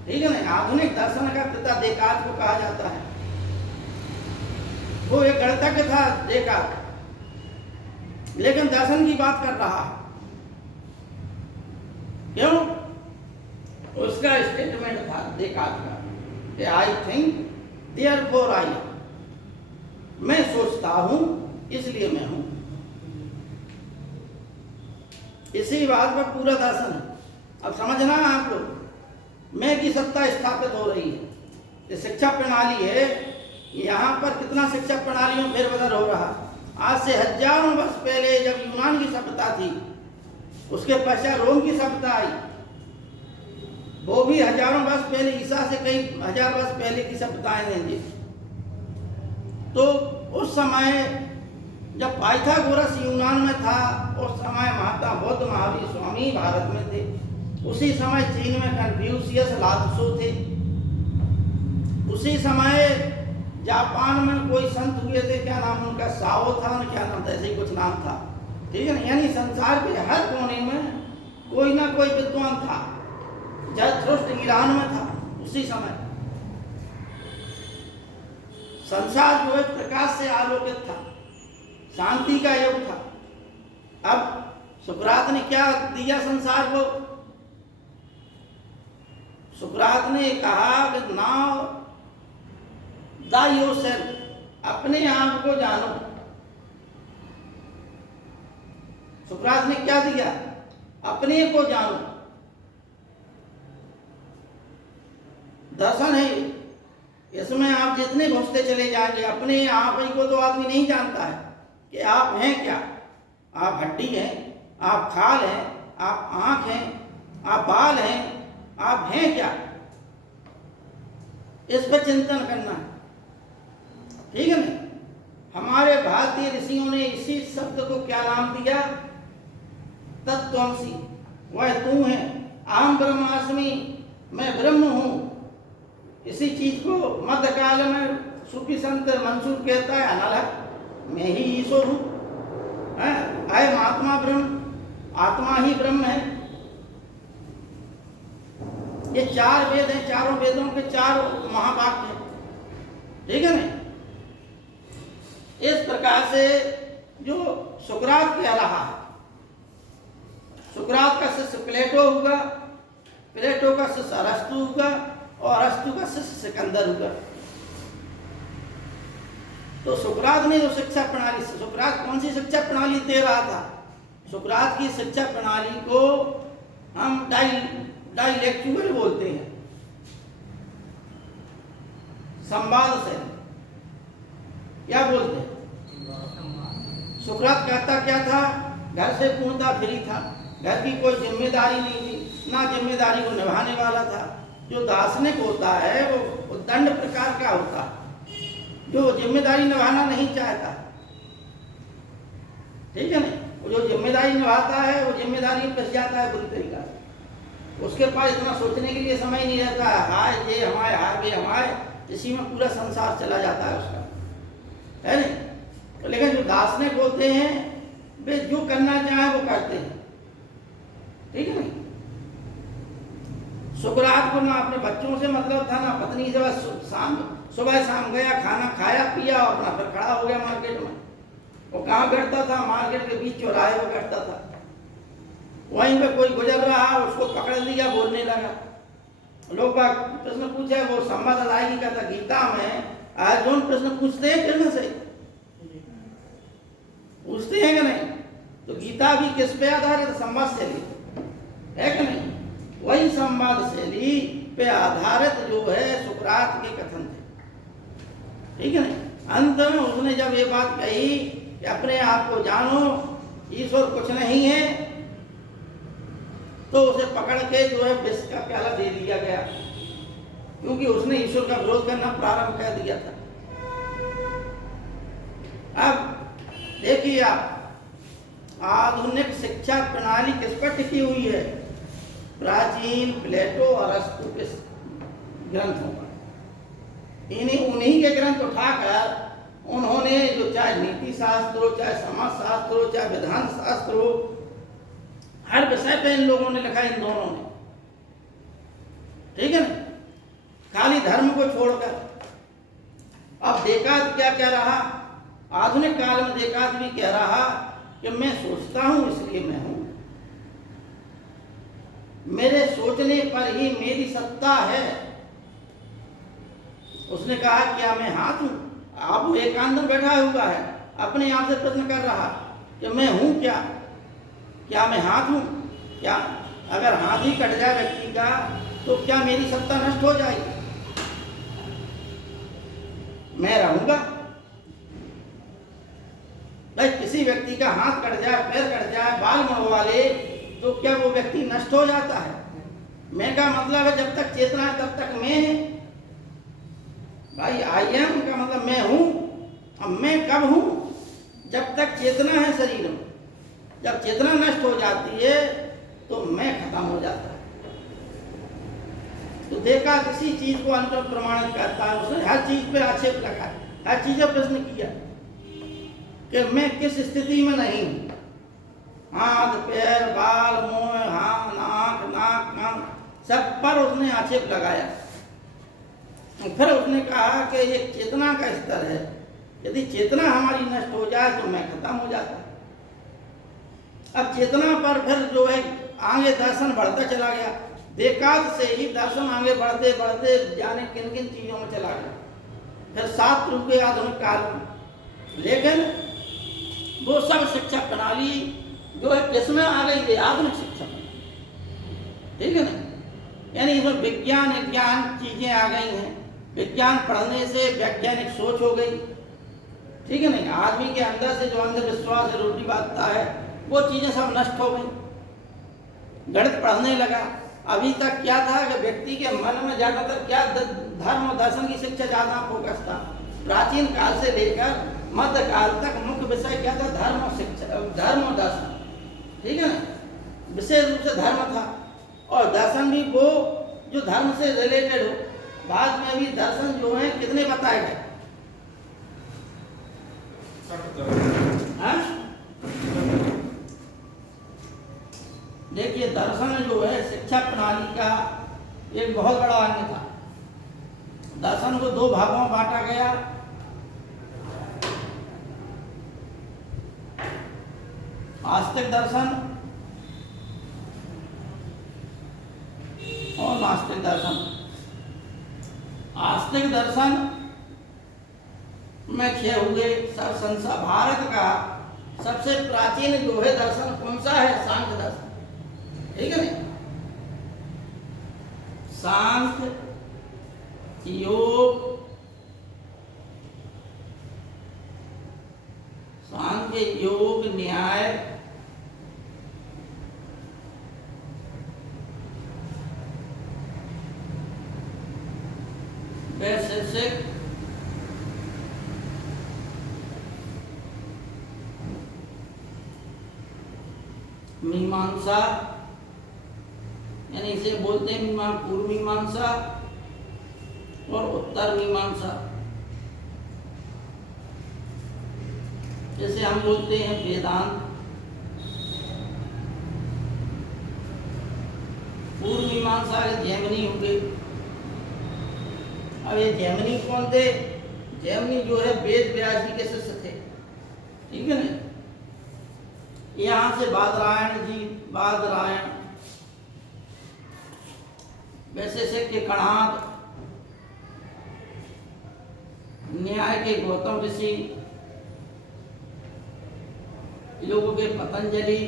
ठीक है ना। आधुनिक दर्शन का पिता देकार्त को कहा जाता है। वो एक गणतज्ञ था देकार्त, लेकिन दर्शन की बात कर रहा। क्यों? उसका स्टेटमेंट था देकार्त का कि आई थिंक देयरफॉर आई, मैं सोचता हूं इसलिए मैं हूं। इसी बात पर पूरा दर्शन है। अब समझना आप लोग, मैं की सत्ता स्थापित हो रही है। ये शिक्षा प्रणाली है, यहाँ पर कितना शिक्षा प्रणालियों में फेरबदल हो रहा। आज से हजारों वर्ष पहले जब यूनान की सभ्यता थी, उसके पश्चात रोम की सभ्यता आई, वो भी हजारों वर्ष पहले, ईसा से कई हजार वर्ष पहले की सभ्यताएं हैं। तो उस समय जब पाइथागोरस यूनान में था, उस समय महात्मा बौद्ध महावीर स्वामी भारत में थे। उसी समय चीन में कन्फ्यूशियस लात्सो थे। उसी समय जापान में कोई संत हुए थे, क्या नाम उनका, साओ था ना, क्या नाम था, ऐसे ही कुछ नाम था, ठीक है ना। यानी संसार के हर कोने में कोई ना कोई विद्वान था। जरथुस्त्र ईरान में था उसी समय। संसार जो है प्रकाश से आलोकित था, शांति का युग था। अब सुकरात ने क्या दिया संसार को? सुकरात ने कहा कि नाउ द योरसेल्फ, अपने आप को जानो। सुकरात ने क्या दिया? अपने को जानो। दर्शन है, इसमें आप जितने घुसते चले जाएंगे, अपने आप ही को तो आदमी नहीं जानता है कि आप हैं क्या। आप हड्डी हैं, आप खाल हैं, आप आंख हैं, आप बाल हैं, आप हैं क्या। इस पर चिंतन करना है, ठीक है ना। हमारे भारतीय ऋषियों ने इसी शब्द को क्या नाम दिया? तत्त्वमसि, वह तू है। अहम ब्रह्मास्मि, मैं ब्रह्म हूं। इसी चीज को मध्यकाल में सूफी संत मंसूर कहता है, अनलह, मैं ही ईश्वर हूं। अयम आत्मा ब्रह्म, आत्मा ही ब्रह्म है। ये चार वेद हैं, चारों वेदों के चार महावाक्य हैं, ठीक है ना। इस प्रकार से जो सुकरात कह रहा है, सुकरात का शिष्य प्लेटो हुआ, प्लेटो का शिष्य अरस्तु हुआ और अरस्तु का शिष्य सिकंदर हुआ। तो सुकरात ने जो शिक्षा प्रणाली, सुकरात कौन सी शिक्षा प्रणाली दे रहा था? सुकरात की शिक्षा प्रणाली को हम डायलेक्चुअल बोलते हैं, संवाद से। क्या बोलते हैं? सुकरात कहता क्या था? घर से पूर्णता फ्री था, घर की कोई जिम्मेदारी नहीं थी, ना जिम्मेदारी को निभाने वाला था। जो दार्शनिक होता है वो दंड प्रकार का होता है, जो जिम्मेदारी निभाना नहीं चाहता, ठीक है ना। जो जिम्मेदारी निभाता है वो जिम्मेदारी में फंस जाता है बुरी तरीका से। उसके पास इतना सोचने के लिए समय नहीं रहता है, हाय ये हमारे, हाय वे हमारे, इसी में पूरा संसार चला जाता है उसका, है ना। तो लेकिन जो दार्शनिक होते हैं वे जो करना चाहे वो करते हैं, ठीक है ना। सुकरात को ना अपने बच्चों से मतलब था, ना पत्नी से। सुबह शाम गया, खाना खाया पिया और अपना फिर खड़ा हो गया मार्केट में। वो कहाँ बैठता था? मार्केट के बीच चौराहे पर बैठता था। वहीं पे कोई गुजर रहा, उसको पकड़ लिया, बोलने लगा। लोग प्रश्न पूछे, वो संवाद अदायगी का था। गीता में अर्जुन प्रश्न पूछते हैं कृष्ण से, पूछते हैं कि नहीं? तो गीता भी किस पे आधारित? संवाद शैली है कि नहीं? वही संवाद शैली पे आधारित जो है सुकरात के कथन थे, ठीक है नहीं? अंत में उसने जब ये बात कही कि अपने आप को जानो, ईश्वर कुछ नहीं है, तो उसे पकड़ के जो है विष का प्याला दे दिया गया, क्योंकि उसने ईश्वर का विरोध करना प्रारंभ कर दिया था। अब देखिए आप, आधुनिक शिक्षा प्रणाली किस पर टिकी हुई है? प्राचीन प्लेटो और अरस्तु के ग्रंथों पर। उन्हीं के ग्रंथ उठाकर उन्होंने जो चाहे नीति शास्त्र हो, चाहे समाज शास्त्र हो, चाहे विधान शास्त्र हो, हर विषय पे इन लोगों ने लिखा, इन दोनों ने, ठीक है ना? खाली धर्म को छोड़कर। अब देकार्त क्या कह रहा? आधुनिक काल में देकार्त भी कह रहा कि मैं सोचता हूं इसलिए मैं हूं, मेरे सोचने पर ही मेरी सत्ता है। उसने कहा क्या मैं हाथ हूं? अब वो एकांत में बैठा हुआ है, अपने आप से प्रश्न कर रहा कि मैं हूं क्या? क्या मैं हाथ हूं? क्या अगर हाथ ही कट जाए व्यक्ति का तो क्या मेरी सत्ता नष्ट हो जाएगी? मैं रहूंगा? भाई किसी व्यक्ति का हाथ कट जाए, पैर कट जाए, बाल मुड़वा ले, तो क्या वो व्यक्ति नष्ट हो जाता है? मैं का मतलब है जब तक चेतना है तब तक मैं है। भाई आई एम का मतलब मैं हूं। अब मैं कब हूं? जब तक चेतना है शरीर में। जब चेतना नष्ट हो जाती है तो मैं खत्म हो जाता है। तो देखा किसी चीज को अंतर प्रमाणित करता है, उसने हर चीज पे आक्षेप लगाया, हर चीज पर प्रश्न किया कि मैं किस स्थिति में नहीं हूं। हाथ, पैर, बाल, मुंह, हाँ, नाक, कान, सब पर उसने आक्षेप लगाया। फिर उसने कहा कि ये चेतना का स्तर है, यदि चेतना हमारी नष्ट हो जाए तो मैं खत्म हो जाता। अब चेतना पर फिर जो है आगे दर्शन बढ़ता चला गया। देकार्त से ही दर्शन आगे बढ़ते बढ़ते जाने किन किन चीजों में चला गया, फिर शास्त्र के आधुनिक काल में। लेकिन वो सब शिक्षा प्रणाली जो है किसमें आ गई है? आधुनिक शिक्षा में, ठीक है ना? यानी इसमें विज्ञान चीजें आ गई हैं। विज्ञान पढ़ने से वैज्ञानिक सोच हो गई, ठीक है नहीं? आदमी के अंदर से जो अंधविश्वास रोटी बांधता है वो चीजें सब नष्ट हो गई। गणित पढ़ने लगा। अभी तक क्या था कि व्यक्ति के मन में ज्यादातर क्या धर्म और दर्शन की शिक्षा ज्यादा फोकस था। प्राचीन काल से लेकर मध्य काल तक मुख्य विषय क्या था? धर्म और शिक्षा, धर्म और दर्शन, ठीक है ना? विशेष रूप से धर्म था, और दर्शन भी वो जो धर्म से रिलेटेड हो। बाद में भी दर्शन जो है कितने बताए गए? देखिए दर्शन जो है शिक्षा प्रणाली का एक बहुत बड़ा अंग था। दर्शन को दो भागों में बांटा गया। आस्तिक दर्शन और नास्तिक दर्शन। आस्तिक दर्शन में छह हुए। सब संसार भारत का सबसे प्राचीन जो है दर्शन कौन सा है? सांख्य दर्शन, ठीक है ना? सांख्य, योग, सांख्य, योग, न्याय, वैशेषिक, मीमांसा, यानी इसे बोलते हैं पूर्व मीमांसा और उत्तर मीमांसा। जैसे हम बोलते हैं वेदांत। पूर्व मीमांसा के जैमिनी होंगे। अब ये जैमिनी कौन थे? जैमिनी जो है वेद व्यास जी के शिष्य थे, ठीक है ना? यहाँ से बादरायण जी, बादरायण, वैशेषिक के कणाद, न्याय के गौतम ऋषि, योग के पतंजलि,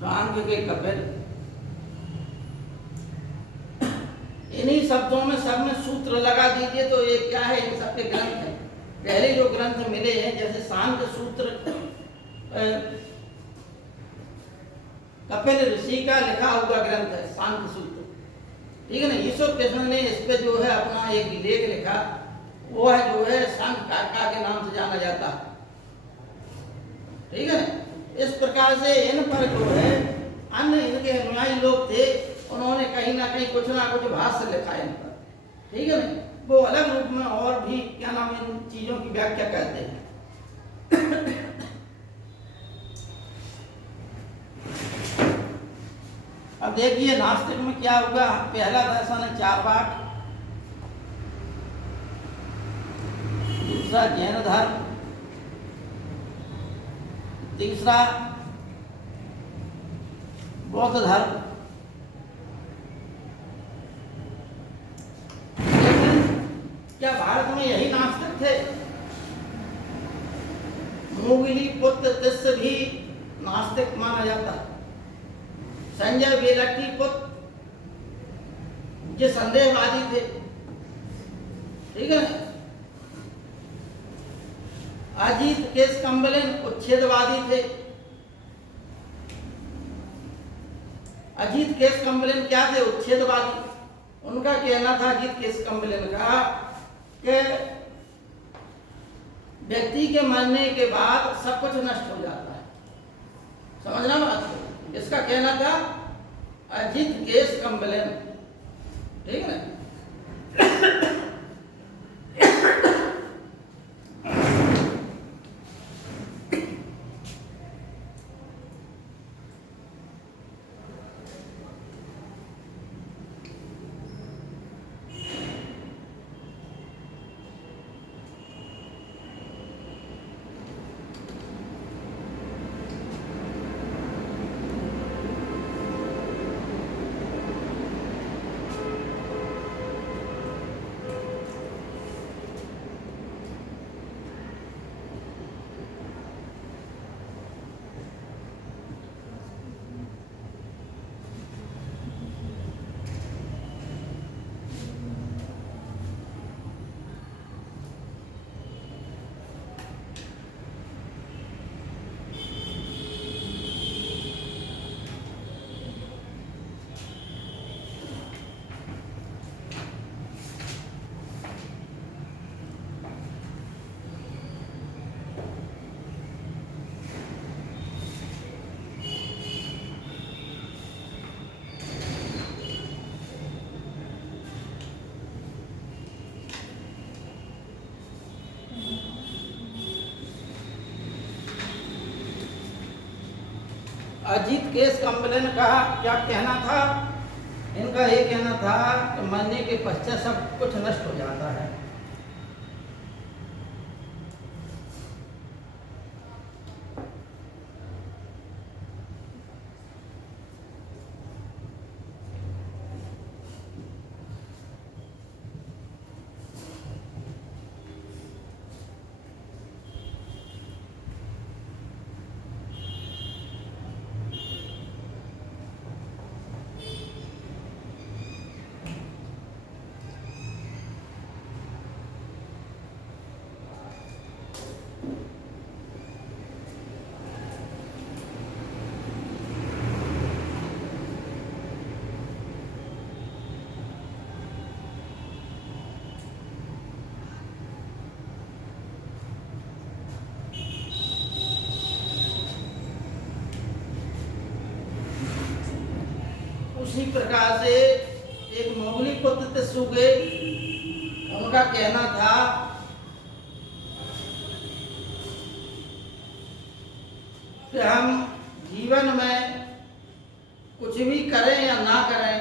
सांख्य के कपिल। इन्हीं शब्दों में सब में सूत्र लगा दीजिए तो ये क्या है, इन सबके ग्रंथ हैं। पहले जो ग्रंथ मिले हैं जैसे सांख्य सूत्र कपिल ऋषि का लिखा हुआ ग्रंथ है सांख्य सूत्र, ठीक है ना। ईश्वर कृष्ण ने इस पे जो है अपना एक लेख लिखा, वो है जो है सांख्य काका के नाम से जाना जाता, ठीक है ना। इस प्रकार से इन पर जो है अन्य इनके अनुयायी लोग थे, उन्होंने कहीं ना कहीं कुछ ना कुछ भाष्य लिखा है इन पर, ठीक है ना। वो अलग रूप में और भी क्या नाम इन चीजों की व्याख्या करते हैं। अब देखिए नास्तिक में क्या होगा। पहला दर्शन है चार्वाक, दूसरा जैन धर्म, तीसरा बौद्ध धर्म। लेकिन क्या भारत में यही नास्तिक थे? मुगली पुत्र तिस्य भी नास्तिक माना जाता है। संजय बेलट्टी पुत्र जो संदेहवादी थे, ठीक है। अजीत केस कंबलेन उच्छेदवादी थे। अजीत केस कंबलेन क्या थे? उच्छेदवादी। उनका कहना था अजीत केस कंबलेन का कि व्यक्ति के मरने के बाद सब कुछ नष्ट हो जाता है। समझना बात को? इसका कहना था अजीत केस कंबलेन, ठीक है। अजीत केस कंबलेन का क्या कहना था? इनका ये कहना था कि मरने के पश्चात सब कुछ नष्ट हो जाता है। उसी प्रकार से एक मोगली पुत्र तिस्सुगे, उनका कहना था कि हम जीवन में कुछ भी करें या ना करें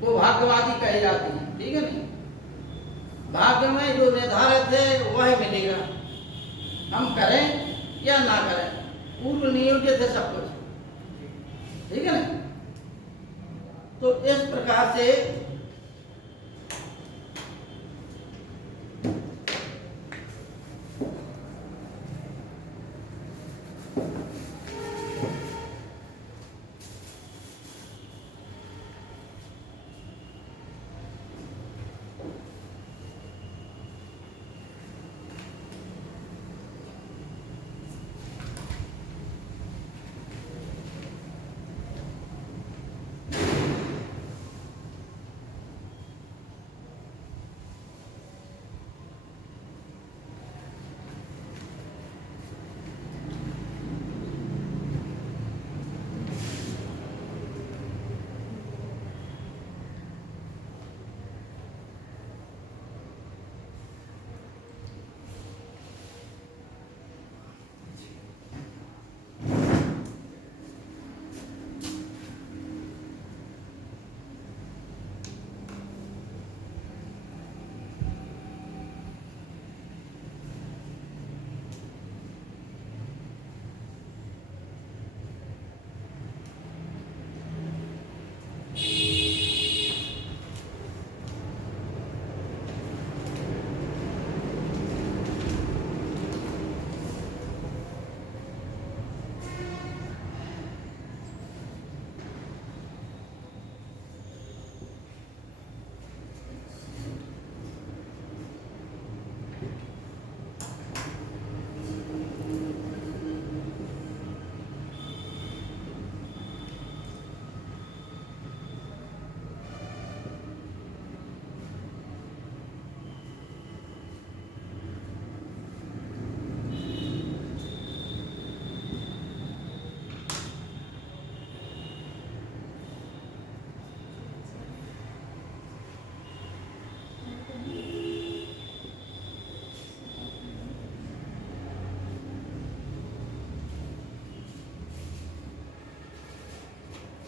वो भाग्यवादी कहे जाते हैं, ठीक है नहीं। भाग्य में जो निर्धारित है वह मिलेगा, हम करें या ना करें, पूर्व नियोजित है सब कुछ, ठीक है ना। तो इस प्रकार से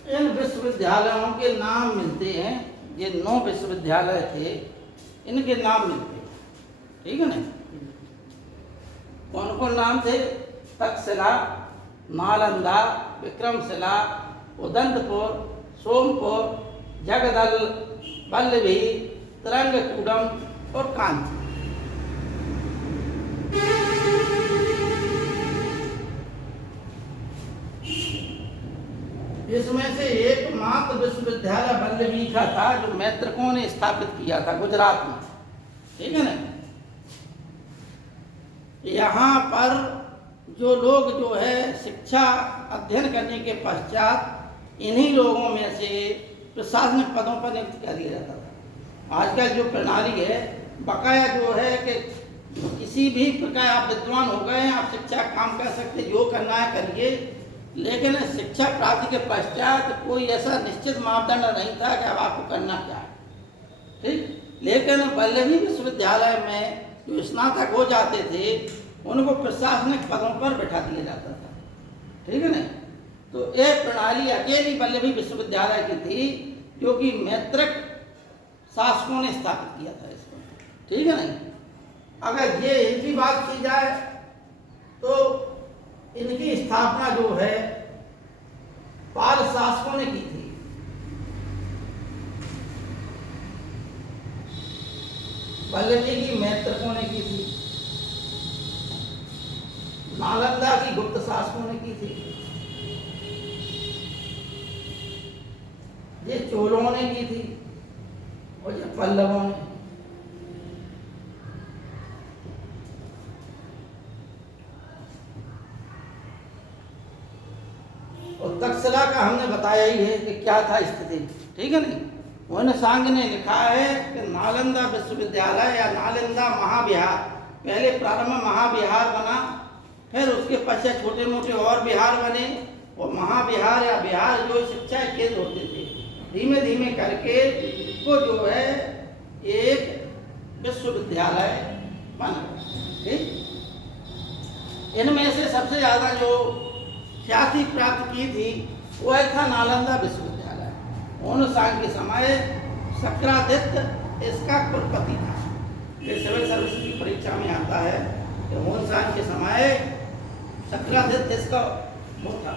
इन विश्वविद्यालयों के नाम मिलते हैं। ये 9 विश्वविद्यालय थे, इनके नाम मिलते हैं, ठीक है ना। कौन कौन नाम थे? तक्षशिला, नालंदा, विक्रमशिला, उदंतपुर, सोमपुर, जगदल, वल्लभी, तरंगकूडम और कांची। इसमें से एकमात्र विश्वविद्यालय वल्लभी का था जो मैत्रकों ने स्थापित किया था गुजरात में, ठीक है ना। यहाँ पर जो लोग जो है शिक्षा अध्ययन करने के पश्चात इन्हीं लोगों में से प्रशासनिक पदों पर नियुक्त कर दिया जाता था। आजकल जो प्रणाली है बकाया जो है कि किसी भी प्रकार आप विद्वान हो गए, आप शिक्षा काम कर सकते, जो करना है करिए, लेकिन शिक्षा प्राप्ति के पश्चात कोई ऐसा निश्चित मापदंड नहीं था कि अब आपको करना क्या है, ठीक। लेकिन वल्लभी विश्वविद्यालय में जो स्नातक हो जाते थे उनको प्रशासनिक पदों पर बैठा दिया जाता था, ठीक है ना। तो यह प्रणाली अकेली वल्लभी विश्वविद्यालय की थी जो कि मैत्रक शासकों ने स्थापित किया था इसको, ठीक है ना। अगर ये इनकी बात की जाए तो इनकी स्थापना जो है पाल शासकों ने की थी। वल्लभी की मैत्रकों ने की थी, नालंदा की गुप्त शासकों ने की थी, ये चोलों ने की थी और ये पल्लवों ने। और तक्षशिला का हमने बताया ही है कि क्या था स्थिति, ठीक है नहीं। मोहन सांग ने लिखा है कि नालंदा विश्वविद्यालय या नालंदा महाविहार, पहले प्रारंभ में महाविहार बना, फिर उसके पश्चात छोटे मोटे और विहार बने, और महाविहार या विहार जो शिक्षा केंद्र होते थे, धीमे धीमे करके वो जो है एक विश्वविद्यालय बन गया, ठीक। इनमें से सबसे ज़्यादा जो ख्याति प्राप्त की थी वह था नालंदा विश्वविद्यालय। मोहन सांग के समय शक्रादित्य इसका कुलपति था। ये सिविल सर्विस की परीक्षा में आता है कि मोहन सांग के समय शक्रादित्य इसका वो था।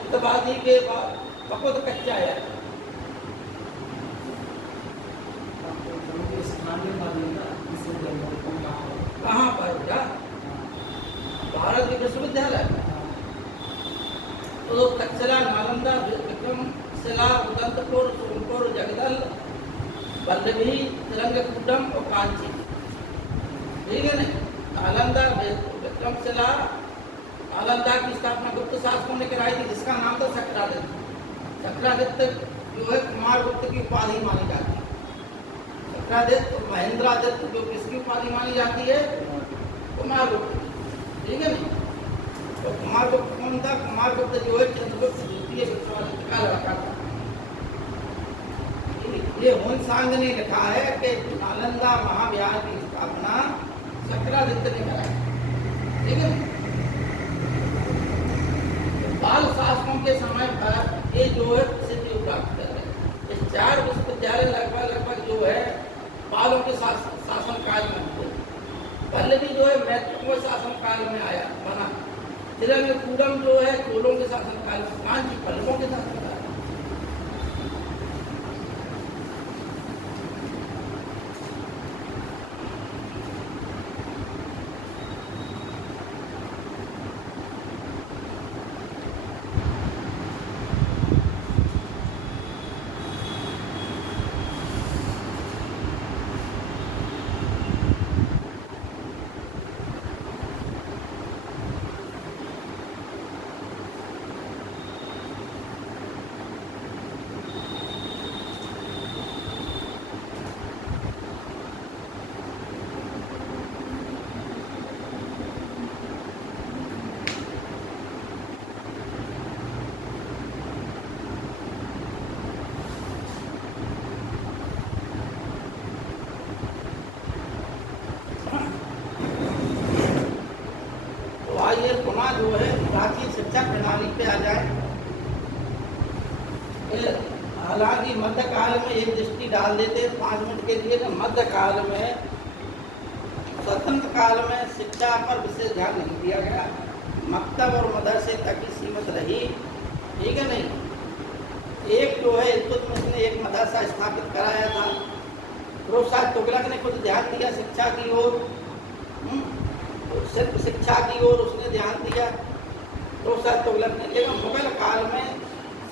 सत्यवादी के बाद पको तो कच्चा है। स्थानीय मान्यता विश्वविद्यालय कहाँ पर बेटा? भारत विश्वविद्यालय तो तक्षशिला, नालंदा, विक्रमशिला, उदंतपुर, सोनपुर, जगदल, वल्लभी, श्रीरंगकूटम और कांची। ठीक है नहीं? नालंदा, विक्रमशिला, नालंदा की स्थापना गुप्त शासकों ने कराई थी, जिसका नाम था शक्रादित्य। शक्रादित्य जो है कुमार गुप्त की उपाधि मानी जाती है। शक्रादित्य, महेंद्रादित्य जो किसकी उपाधि मानी जाती है? कुमार गुप्त। ठीक है नहीं? तो कुमार गुप्त कौन था? कुमार गुप्त जो है चंद्रगुप्त द्वितीय विक्रमादित्य का लड़का था। ये हुनसांग ने लिखा है कि नालंदा महाविहार की स्थापना शक्रादित्य ने कराई। ठीक है? बाल शासकों के समय पर ये जो है प्रसिद्धि प्राप्त कर रहे हैं। ये 4 विश्वविद्यालय लगभग जो है बालों के शासन काल में हुए। वल्लभी जो है महत्वपूर्ण शासन काल में आया बना। श्रीरंगकूटम जो है चोलों के शासन काल में, कांची पल्लवों के शासन काल में। आइए पुनः जो है प्राचीन शिक्षा प्रणाली पे आ जाए। हालांकि मध्यकाल में एक दृष्टि डाल देते 5 मिनट के लिए कि मध्यकाल में, स्वतंत्र काल में शिक्षा पर विशेष ध्यान नहीं दिया गया। मकतब और मदरसे तक ही सीमित रही। ठीक है नहीं? एक जो है इल्तुतमिश ने एक मदरसा स्थापित कराया था। फिरोजशाह तुगलक ने कुछ ध्यान दिया शिक्षा की ओर, सिर्फ शिक्षा की ओर उसने ध्यान दिया फिरोजशाह तुगलक ने। लेकिन मुगल काल में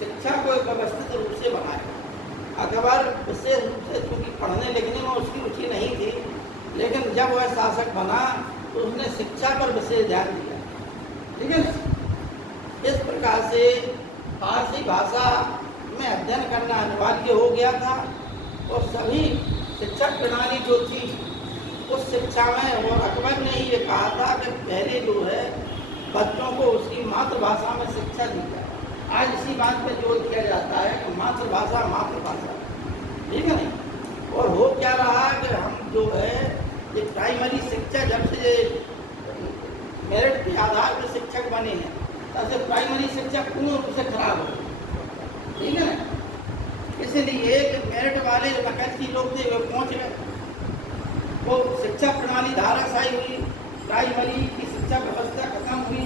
शिक्षा को एक व्यवस्थित रूप से बनाया। अकबर विशेष रूप से चूँकि पढ़ने लिखने में उसकी रुचि नहीं थी, लेकिन जब वह शासक बना तो उसने शिक्षा पर विशेष ध्यान दिया। ठीक है? इस प्रकार से फारसी भाषा में अध्ययन करना अनिवार्य हो गया था और सभी शिक्षा प्रणाली जो थी उस शिक्षा में, और अकबर ने ही ये कहा था कि पहले जो है बच्चों को उसकी मातृभाषा में शिक्षा दी जाए। आज इसी बात पे जोर दिया जाता है कि मातृभाषा मातृभाषा। ठीक है नहीं? और हो क्या रहा कि हम जो है ये प्राइमरी शिक्षा, जब से मेरिट के आधार पर शिक्षक बने हैं, तब से प्राइमरी शिक्षा पूर्ण रूप से खराब हो। ठीक है ना? इसलिए कि मेरिट वाले जो नकलची लोग थे वे पहुँच गए, वो शिक्षा प्रणाली धाराशायी हुई, प्राइमरी की शिक्षा व्यवस्था खत्म हुई।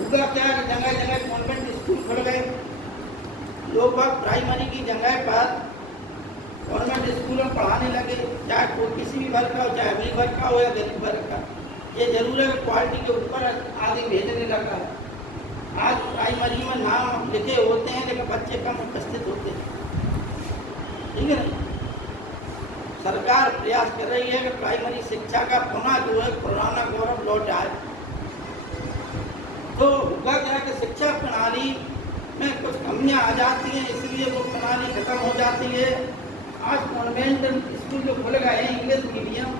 हुआ क्या कि जगह जगह कॉन्वेंट स्कूल खुल गए। लोग बाग प्राइमरी की जगह पर कॉन्वेंट स्कूलों में पढ़ाने लगे, चाहे कोई किसी भी वर्ग का हो, चाहे अमीर वर्ग का हो या गरीब वर्ग का। ये जरूर है कि क्वालिटी के ऊपर आदि भेजने लगा है। आज प्राइमरी में नाम लिखे होते हैं लेकिन बच्चे कम उपस्थित होते हैं। ठीक है ना? सरकार प्रयास कर रही है कि प्राइमरी शिक्षा का पुनः जो है पुराना गौरव लौट आए। तो होगा क्या कि शिक्षा प्रणाली में कुछ कमियां आ जाती हैं, इसलिए वो प्रणाली खत्म हो जाती है। आज कॉन्वेंट स्कूल जो खुल गए हैं इंग्लिश मीडियम,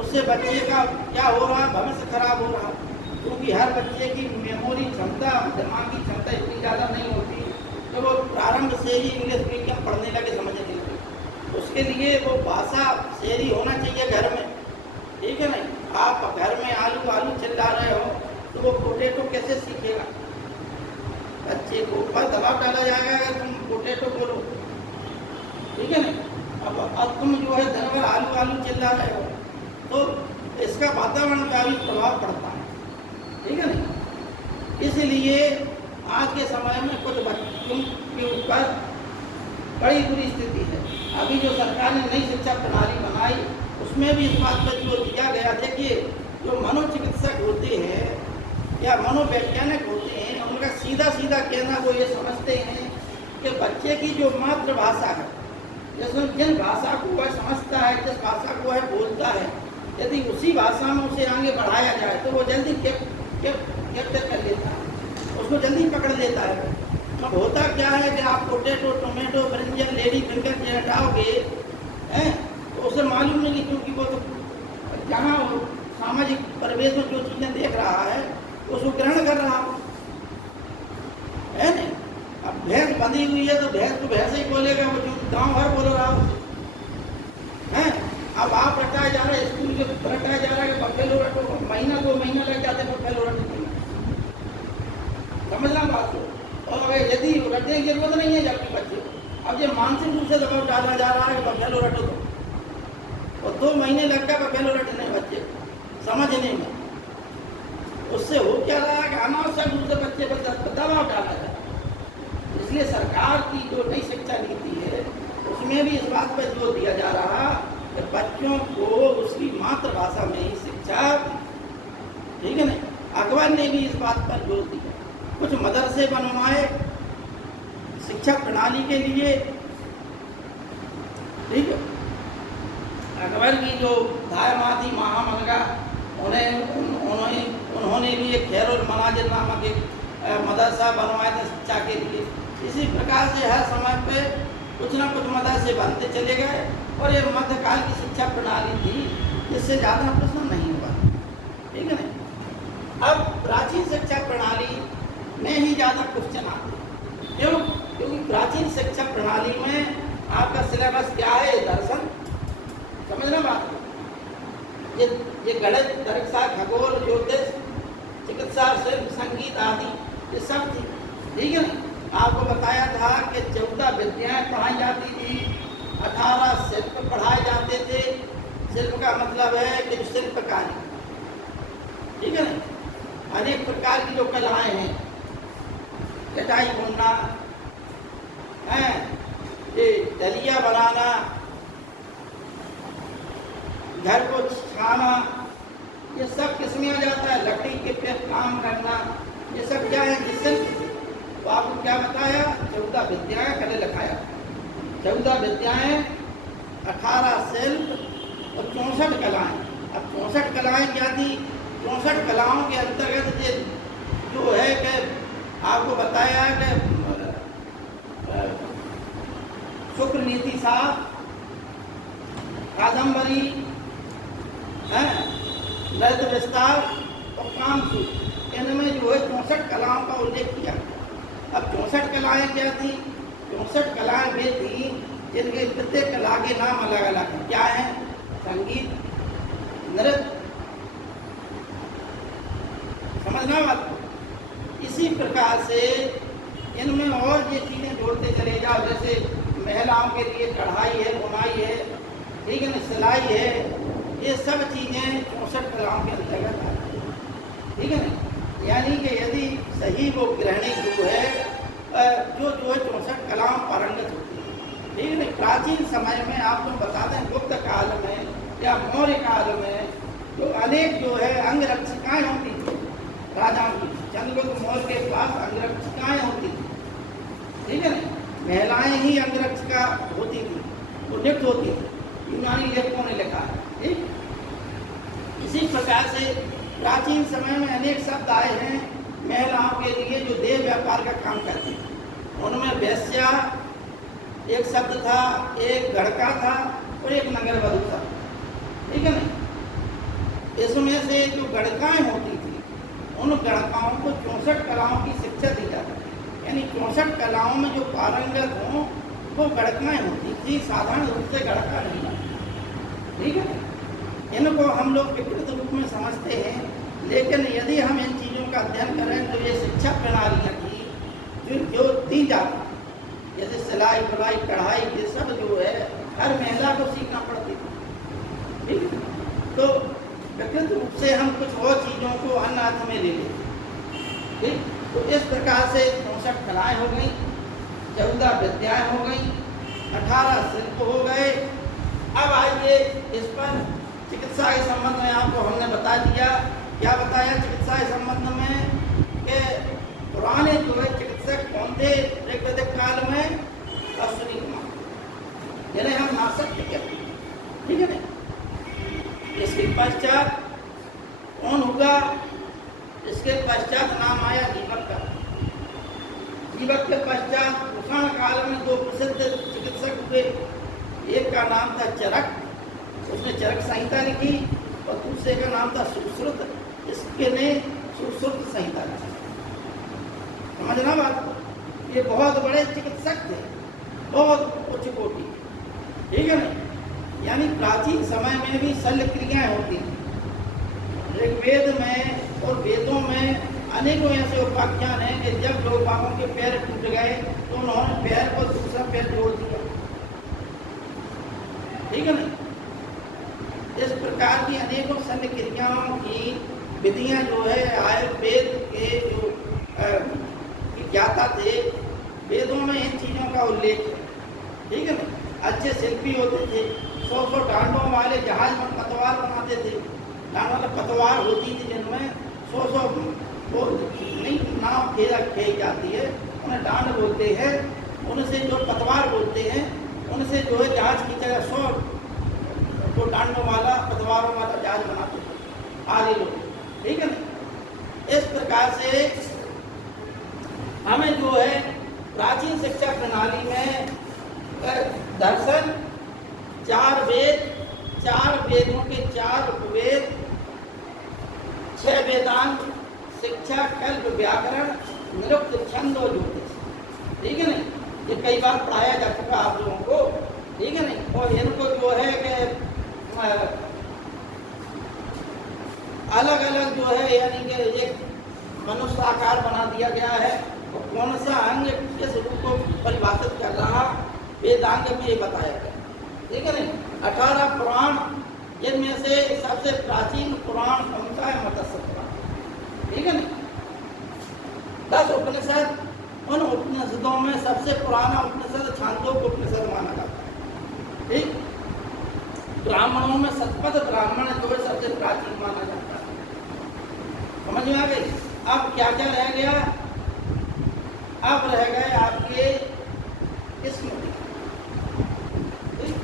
उससे बच्चे का क्या हो रहा है, भविष्य खराब हो रहा है। क्योंकि हर बच्चे की मेमोरी क्षमता, दिमागी क्षमता इतनी ज़्यादा नहीं होती कि वो प्रारंभ से ही इंग्लिश मीडियम पढ़ने लगे, समझने लगे। उसके लिए वो भाषा शहरी होना चाहिए घर में। ठीक है नहीं? आप घर में आलू आलू चिल्ला रहे हो तो वो पोटैटो कैसे सीखेगा? बच्चे को ऊपर दबाव डाला जाएगा अगर तुम पोटैटो बोलो। ठीक है नहीं? अब तुम जो है दिन भर आलू आलू चिल्ला रहे हो तो इसका वातावरण का भी प्रभाव पड़ता है। ठीक है नहीं? इसलिए आज के समय में कुछ बच्चों के ऊपर बड़ी बुरी स्थिति है। अभी जो सरकार ने नई शिक्षा प्रणाली बनाई उसमें भी इस बात पर जोर दिया गया। देखिए, जो मनोचिकित्सक होते हैं या मनोवैज्ञानिक होते हैं, उनका सीधा सीधा कहना वो ये समझते हैं कि बच्चे की जो मातृभाषा है, जिसमें जिन भाषा को वह समझता है, जिस भाषा को वह बोलता है, यदि उसी भाषा में उसे आगे बढ़ाया जाए तो वो जल्दी कैप्चर कर लेता है, उसको जल्दी पकड़ लेता है। अब होता क्या है कि आप potato, tomato, brinjal, lady finger के हटाओगे हैं तो उसे मालूम नहीं, क्योंकि वो तो जहाँ सामाजिक परिवेश में जो चीज़ें देख रहा है उसको ग्रहण कर रहा है नहीं। अब भैंस बंधी हुई है तो भैंस को भैंस ही बोलेगा, वो जो गाँव भर बोल रहा है। अब आप रटाया जा रहा है, स्कूल के रटाया जा रहा है कि बफेलो रटो, महीना 2 महीना लग जाते हैं बफेलो रटने में, समझना बात को। और यदि रटने की जरूरत नहीं है जबकि बच्चे, अब ये मानसिक रूप से दबाव डाला जा रहा है कि बफेलो रटो तो, और 2 महीने लग गया बफेलो रटने बच्चे समझने में। उससे हो क्या रहा है कि अनावश्यक रूप से बच्चे पर दबाव डाला जाए। इसलिए सरकार की जो नई शिक्षा नीति है उसमें भी इस बात पर जोर दिया जा रहा कि बच्चों को उसकी मातृभाषा में ही शिक्षा, ठीक है ना। अखबार ने भी इस बात पर जोर दिया, कुछ मदरसे बनवाए शिक्षा प्रणाली के लिए, ठीक है। अकबर की जो धायमा थी महामनगा, उन्होंने भी एक खैरुल मनाजिर नामक एक मदरसा बनवाया था शिक्षा के लिए। इसी प्रकार से हर समय पे कुछ ना कुछ मदरसे बनते चले गए और ये मध्यकाल की शिक्षा प्रणाली थी, जिससे ज़्यादा प्रश्न नहीं हुआ, ठीक है ना। अब प्राचीन शिक्षा प्रणाली में ही ज़्यादा क्वेश्चन आते हैं, क्यों? क्योंकि प्राचीन शिक्षा प्रणाली में आपका सिलेबस क्या है? दर्शन, समझना बात। ये गणित, तर्कशास्त्र, खगोल, ज्योतिष, चिकित्सा, शिल्प, संगीत आदि ये सब थी, ठीक है ना। आपको बताया था कि 14 विद्याएं पढ़ाई जाती थी, 18 शिल्प पढ़ाए जाते थे। शिल्प का मतलब है कि शिल्पकारी, ठीक है ना। अनेक प्रकार की जो कलाएं हैं, कटाई बुनना है, ये दलिया बनाना, घर को छाना, ये सब किसमें आ जाता है? लकड़ी के पे काम करना, ये सब क्या है? जिससे तो आपको क्या बताया? 14 विद्याएं पहले लिखाया, 14 विद्याएं, 18 शिल्प और 64 कलाएं। अब 64 कलाएं क्या थी? 64 कलाओं के अंतर्गत जो है कि आपको बताया कि शुक्र नीति साहब, कादम्बरी, ललित विस्तार और कामसूत्र, इनमें जो है 64 कलाओं का उल्लेख किया। अब 64 कलाएं क्या थी? 64 कलाएं वे थी जिनके प्रत्येक कला के नाम अलग अलग हैं। क्या है? संगीत, नृत्य, समझना बात। इसी प्रकार से इनमें और ये चीज़ें जोड़ते चले जाओ, जैसे महिलाओं के लिए कढ़ाई है, बुनाई है, ठीक है ना, सिलाई है, ये सब चीज़ें 64 कलाओं के अंतर्गत आती हैं, ठीक है ना। यानी कि यदि सही वो गृहिणी जो है जो है 64 कलाओं पारंगत होती है, ठीक है ना। प्राचीन समय में आप लोग बता दें, गुप्त काल में या मौर्य काल में जो अनेक जो है अंगरक्षिकाएँ होती थी राजाओं की। चंद्रगुप्त मौर्य के पास अंगरक्षिकाएँ होती थी, ठीक है ना। महिलाएं ही अंगरक्षिका होती थी, वो नियुक्त होती थी, यूनानी लेखकों ने लिखा है, ठीक। इसी प्रकार से प्राचीन समय में अनेक शब्द आए हैं महिलाओं के लिए जो देह व्यापार का काम करती थी। उनमें वैश्या एक शब्द था, एक गढ़का था और एक नगर वधू था, ठीक है ना। इसमें से जो गढ़काएँ होती थी, उन गढ़काओं को 64 कलाओं की शिक्षा दी जाती थी। यानी 64 कलाओं में जो पारंगत हों वो गढ़काएँ होती थी, साधारण रूप से गढ़का नहीं, ठीक है। इनको हम लोग विकृत रूप में समझते हैं, लेकिन यदि हम इन चीज़ों का अध्ययन करें तो ये शिक्षा प्रणालियाँ थी जो दी जाती, जैसे सिलाई, बुनाई, कढ़ाई, ये सब जो है हर महिला को सीखना पड़ती थी, ठीक है। तो विकृत रूप से हम कुछ और चीज़ों को अन्य अर्थ में ले लेते, ठीक। तो इस प्रकार से 64 कलाएँ हो गई, 14 विद्याएँ हो गई, 18 शिल्प हो गए। अब आइए इस पर चिकित्सा के संबंध में आपको हमने बता दिया। क्या बताया चिकित्सा के संबंध में कि पुराने जो है चिकित्सक कौन थे ऋग्वैदिक काल में? अश्विनी कुमार, जिन्हें हम नासक कहते हैं, ठीक है ना। इसके पश्चात कौन हुआ? इसके पश्चात नाम आया दीपक का। दीपक के पश्चात कुषाण काल में दो प्रसिद्ध चिकित्सक हुए। एक का नाम था चरक, उसने चरक संहिता लिखी, और दूसरे का नाम था सुश्रुत, इसके ने सुश्रुत संहिता लिखी। समझना बात को, ये बहुत बड़े चिकित्सक थे, बहुत उच्च कोटि, ठीक है ना। यानी प्राचीन समय में भी शल्य क्रियाएं होती थी। ऋग्वेद में और वेदों में अनेकों ऐसे उपाख्यान हैं कि जब लोग बाबों के पैर टूट गए तो उन्होंने पैर को दूसरा पैर जोड़ दिया, ठीक है ना। इस प्रकार की अनेकों शल्य क्रियाओं की विधियां जो है आयुर्वेद के जो ज्ञाता थे, वेदों में इन चीज़ों का उल्लेख है, ठीक है ना। अच्छे शिल्पी होते थे, 100 डांडों वाले जहाज में पतवार बनाते थे। डांड वाला पतवार होती थी जिनमें 100 वो नहीं नाव खेल जाती है, उन्हें डांड बोलते हैं। उनसे जो पतवार बोलते हैं, उनसे जो है जहाज की जगह 100 तो डांडों वाला पतवारों वाला जहाज बनाते थे आदि लोग, ठीक है ना। इस प्रकार से हमें जो है प्राचीन शिक्षा प्रणाली में दर्शन, 4 वेद, 4 वेदों के 4 उपवेद, 6 वेदांत, शिक्षा, कल्प, व्याकरण, निरुक्त, छंद और ज्योतिष, ठीक है ना। ये कई बार पढ़ाया जा चुका आप लोगों को, ठीक है ना। और इनको जो है कि अलग अलग जो है यानी कि एक मनुष्य आकार बना दिया गया है, और कौन सा अंग किस रूप को परिभाषित कर रहा वेदांग में ये बताया गया, ठीक है ना। 18 पुराण, जिनमें से सबसे प्राचीन पुराण कौन सा है? मत्स्य पुराण, ठीक है ना। 10 उपनिषद, उन उपनिषदों में सबसे पुराना उपनिषद छांदोग्य उपनिषद माना जाता है, ठीक। ब्राह्मणों में शतपथ ब्राह्मण जो है सबसे प्राचीन माना जाता है। समझ में आ गई? अब क्या क्या रह गया? अब रह गए आपके स्मृति, ठीक?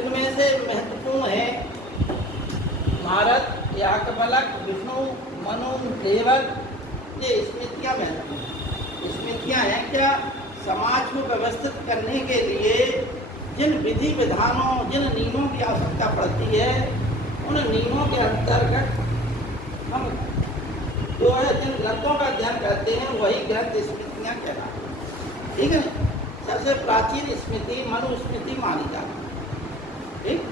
इनमें से महत्वपूर्ण है भारत, याज्ञवल्क्य, विष्णु, मनु, देवक, ये स्मृतियाँ महत्वपूर्ण स्मृतियाँ हैं। क्या? समाज को व्यवस्थित करने के लिए जिन विधि विधानों, जिन नियमों की आवश्यकता पड़ती है, उन नियमों के अंतर्गत हम जो है जिन ग्रंथों का अध्ययन करते हैं वही ग्रंथ स्मृतियाँ कहलाती हैं, ठीक है ना। सबसे प्राचीन स्मृति मनुस्मृति मानी जाती है, ठीक।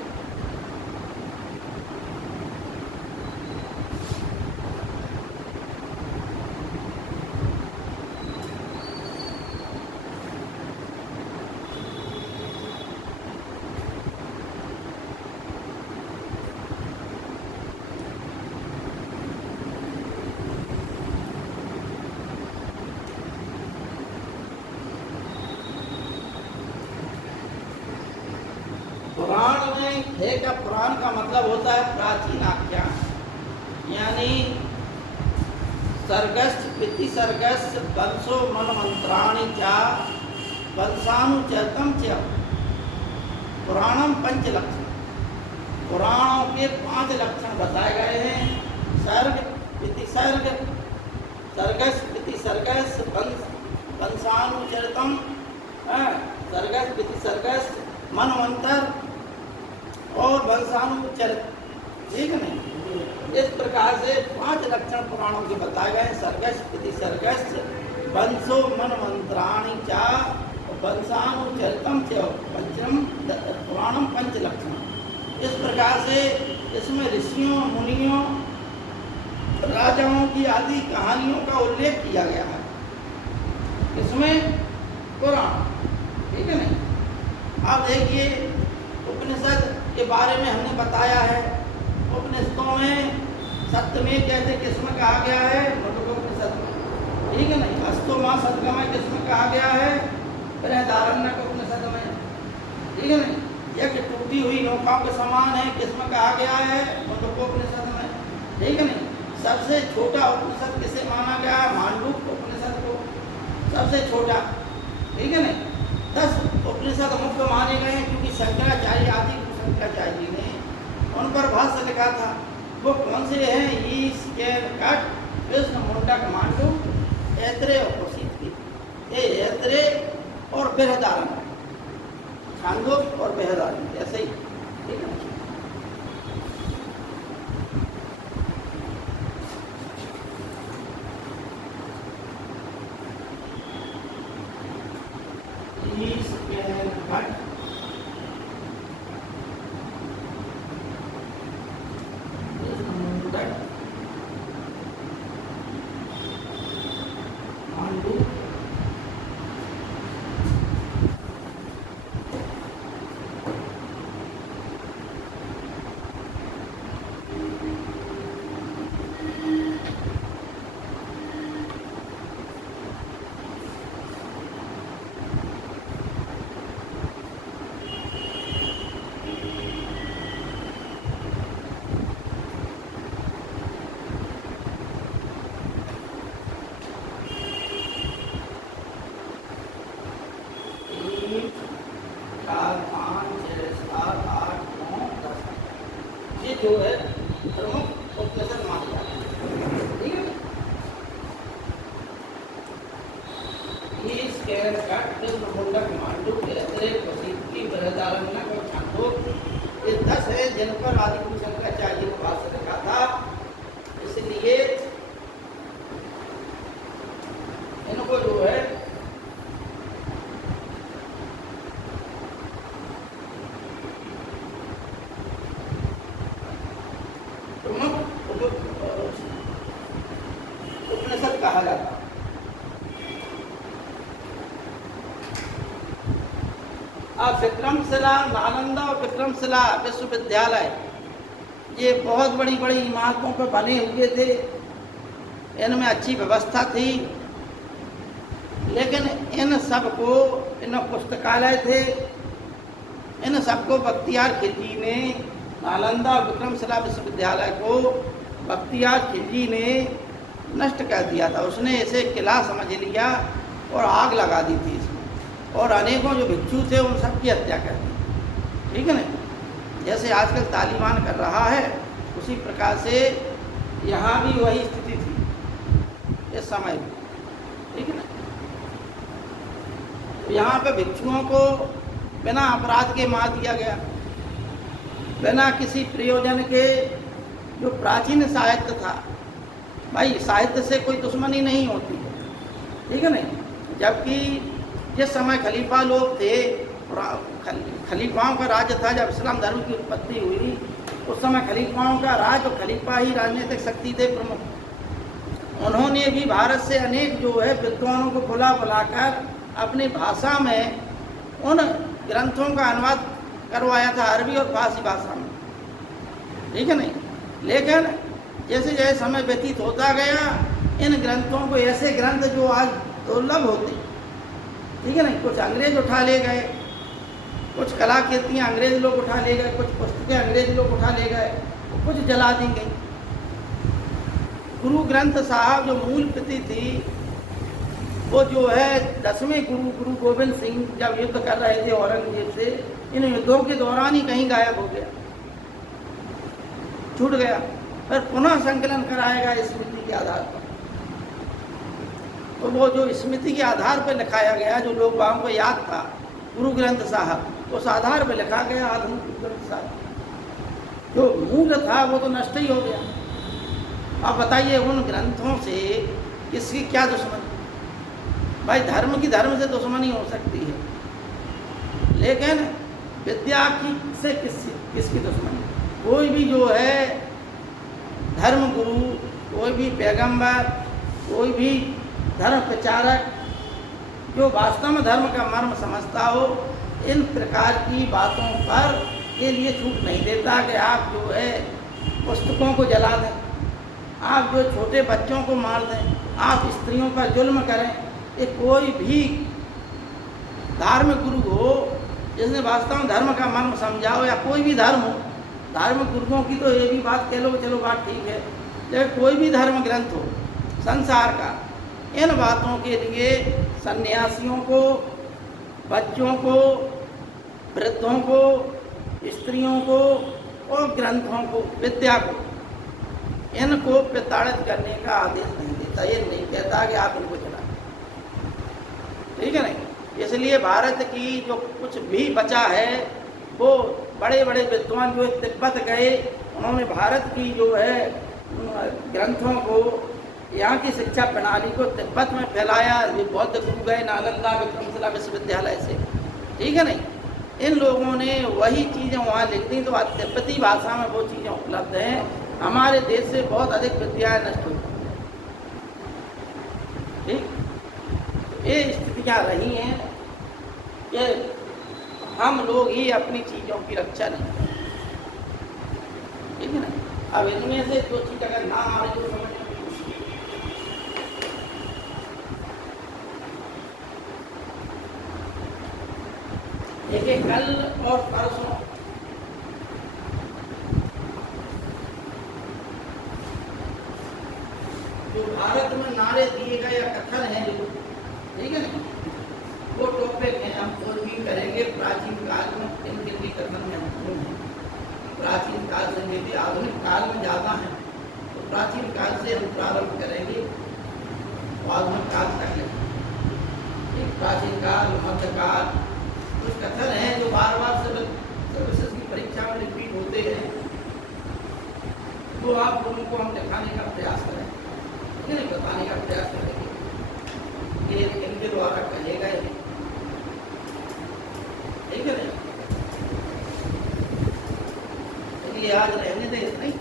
पुराण में खे का पुराण का मतलब होता है प्राचीन आख्यान, यानी सर्गस्थ पिति सर्गस्थ वंशो मनमंत्राणि च वंशानुचरतम च पुराणम पंच लक्षण। पुराणों के 5 लक्षण बताए गए हैं। सर्ग पिति सर्ग, सर्गस पिति सर्गस, वंशानुचरितम, सर्गस पिति सर्गस, मनवंतर और वंशानुचरित। ठीक है नहीं? इस प्रकार से 5 लक्षण पुराणों के बताए गए हैं। सर्गस पिति सर्गस वंशो मनमंत्राणि च वंशानुचरितम च पंचम पुराणम पंच लक्षण। इस प्रकार से इसमें ऋषियों मुनियों राजाओं की आदि कहानियों का उल्लेख किया गया है इसमें पुराण। ठीक है नहीं? आप देखिए उपनिषद के बारे में हमने बताया है। उपनिषदों में सप्तमी कहते किसमें कहा गया है? मुंडकोपनिषद में। ठीक है नहीं? अष्टमा सदगमय किसमें कहा गया है? बृहदारण्यक उपनिषद में। ठीक है नहीं? यज्ञ टूटी हुई नौकाओं के समान है किसमें कहा गया है? मुंडकोपनिषद में। ठीक है नहीं? सबसे छोटा उपनिषद किसे माना गया है? मांडूक्य उपनिषद को सबसे छोटा। ठीक है नहीं? 10 उपनिषद मुख्य माने गए हैं क्योंकि शंकराचार्य आदि शंकराचार्य जी ने उन पर भाष्य लिखा था। वो कौन से हैं? ईश, केन, कृष्ण, मुंडक, मांडू, ऐत्रेय और कौशिकी। ये ऐत्रेय और बृहदारण्यक, छांदोग्य और बृहदारण्यक ऐसे ही। ठीक है? ईश, केन, घट, मुंडक, मांडू, जो है प्रमुख उपनिषद माना जाता है। ठीक है? ईश, केन, घट, कृष्ण, मुंडक, मांडूक्य, ऐत्रेय, कौशिकी, बृहदारण्यक और छांदोग्य। ये 10 है जिन पर आदि शंकराचार्य ने भाष्य लिखा था। इसलिए इनको जो है उपनिषद कहा जाता। अब विक्रमशिला, नालंदा और विक्रमशिला विश्वविद्यालय ये बहुत बड़ी बड़ी इमारतों पर बने हुए थे। इनमें अच्छी व्यवस्था थी, लेकिन इन सबको, इन पुस्तकालय थे, इन सबको बख्तियार खिलजी ने, नालंदा और विक्रमशिला विश्वविद्यालय को बख्तियार खिलजी ने नष्ट कर दिया था। उसने इसे किला समझ लिया और आग लगा दी थी इसमें, और अनेकों जो भिक्षु थे उन सब की हत्या कर दी। ठीक है ना? जैसे आजकल तालिबान कर रहा है उसी प्रकार से यहाँ भी वही स्थिति थी इस समय भी। ठीक है ना? तो यहाँ पे भिक्षुओं को बिना अपराध के मार दिया गया, बिना किसी प्रयोजन के। जो प्राचीन साहित्य था, भाई साहित्य से कोई दुश्मनी नहीं होती है। ठीक है नहीं? जबकि जिस समय खलीफा लोग थे, खलीफाओं का राज्य था, जब इस्लाम धर्म की उत्पत्ति हुई उस समय खलीफाओं का राज और खलीफा ही राजनीतिक शक्ति थे प्रमुख। उन्होंने भी भारत से अनेक जो है विद्वानों को बुलाकर अपनी भाषा में उन ग्रंथों का अनुवाद करवाया था, अरबी और फारसी भाषा में। ठीक है नहीं? लेकिन जैसे जैसे समय व्यतीत होता गया, इन ग्रंथों को, ऐसे ग्रंथ जो आज दुर्लभ होते, ठीक है नहीं, कुछ अंग्रेज उठा ले गए, कुछ कलाकृतियाँ अंग्रेज लोग उठा ले गए, कुछ पुस्तकें अंग्रेज लोग उठा ले गए, कुछ जला दी गई। गुरु ग्रंथ साहब जो मूल प्रति थी, वो जो है 10वें गुरु गोविंद सिंह जब युद्ध कर रहे थे औरंगजेब से, इन युद्धों के दौरान ही कहीं गायब हो गया, छूट गया। फिर पुनः संकलन कराया गया स्मृति के आधार पर। तो वो जो स्मृति के आधार पर लिखाया गया, जो लोग वहाँ को याद था गुरु ग्रंथ साहब, तो उस आधार पर लिखा गया आधुनिक गुरु ग्रंथ साहब। जो मूल था वो तो नष्ट ही हो गया। अब बताइए उन ग्रंथों से किसकी क्या दुश्मनी? भाई धर्म की धर्म से दुश्मनी हो सकती है, लेकिन विद्या की से किसकी दुश्मनी? कोई भी जो है धर्म गुरु, कोई भी पैगंबर, कोई भी धर्म प्रचारक जो वास्तव में धर्म का मर्म समझता हो, इन प्रकार की बातों पर के लिए छूट नहीं देता कि आप जो है पुस्तकों को जला दें, आप जो छोटे बच्चों को मार दें, आप स्त्रियों पर जुल्म करें। ये कोई भी धार्मिक गुरु हो जिसने वास्तव में धर्म का मर्म समझा हो, या कोई भी धर्म हो, धार्मिक गुरुओं की तो ये भी बात कह लो, चलो बात ठीक है, लेकिन कोई भी धर्म ग्रंथ हो संसार का, इन बातों के लिए सन्यासियों को, बच्चों को, वृद्धों को, स्त्रियों को और ग्रंथों को, विद्या को, इनको प्रताड़ित करने का आदेश नहीं देता। ये नहीं कहता कि आप इनको चलाएं, ठीक है नहीं। इसलिए भारत की जो कुछ भी बचा है, वो बड़े बड़े विद्वान जो तिब्बत गए, उन्होंने भारत की जो है ग्रंथों को, यहाँ की शिक्षा प्रणाली को तिब्बत में फैलाया। ये बौद्ध गुरु गए नालंदा विक्रमशिला विश्वविद्यालय से, ठीक है नहीं। इन लोगों ने वही चीज़ें वहाँ लिख दी, तो आज तिब्बती भाषा में वो चीज़ें उपलब्ध हैं। हमारे देश से बहुत अधिक विद्याएँ नष्ट हुई, ठीक। ये स्थितियाँ रही हैं कि हम लोग ही अपनी चीज़ों की रक्षा नहीं करते, ठीक है ना। अब इनमें से जो चीज़ अगर ना हमारे जो समझ, देखिए कल और परसों जो भारत में नारे दिए गए या कथन हैं जो, ठीक है ना, वो टॉपिक हैं, हम और भी करेंगे। प्राचीन काल में इनके कथन में महत्वपूर्ण है, प्राचीन काल से लेकर आधुनिक काल में ज़्यादा है, तो प्राचीन काल से हम प्रारंभ करेंगे और आधुनिक काल तक लेंगे। प्राचीन काल, मध्यकाल, कुछ कथन हैं जो बार बार सर्विसेज की परीक्षा में रिपीट होते हैं, तो आप लोगों को हम दिखाने का प्रयास करेंगे, बताने का प्रयास करेंगे ये इनके द्वारा कहे गए, ठीक है ना। चलिए आज रहने दें इतना ही।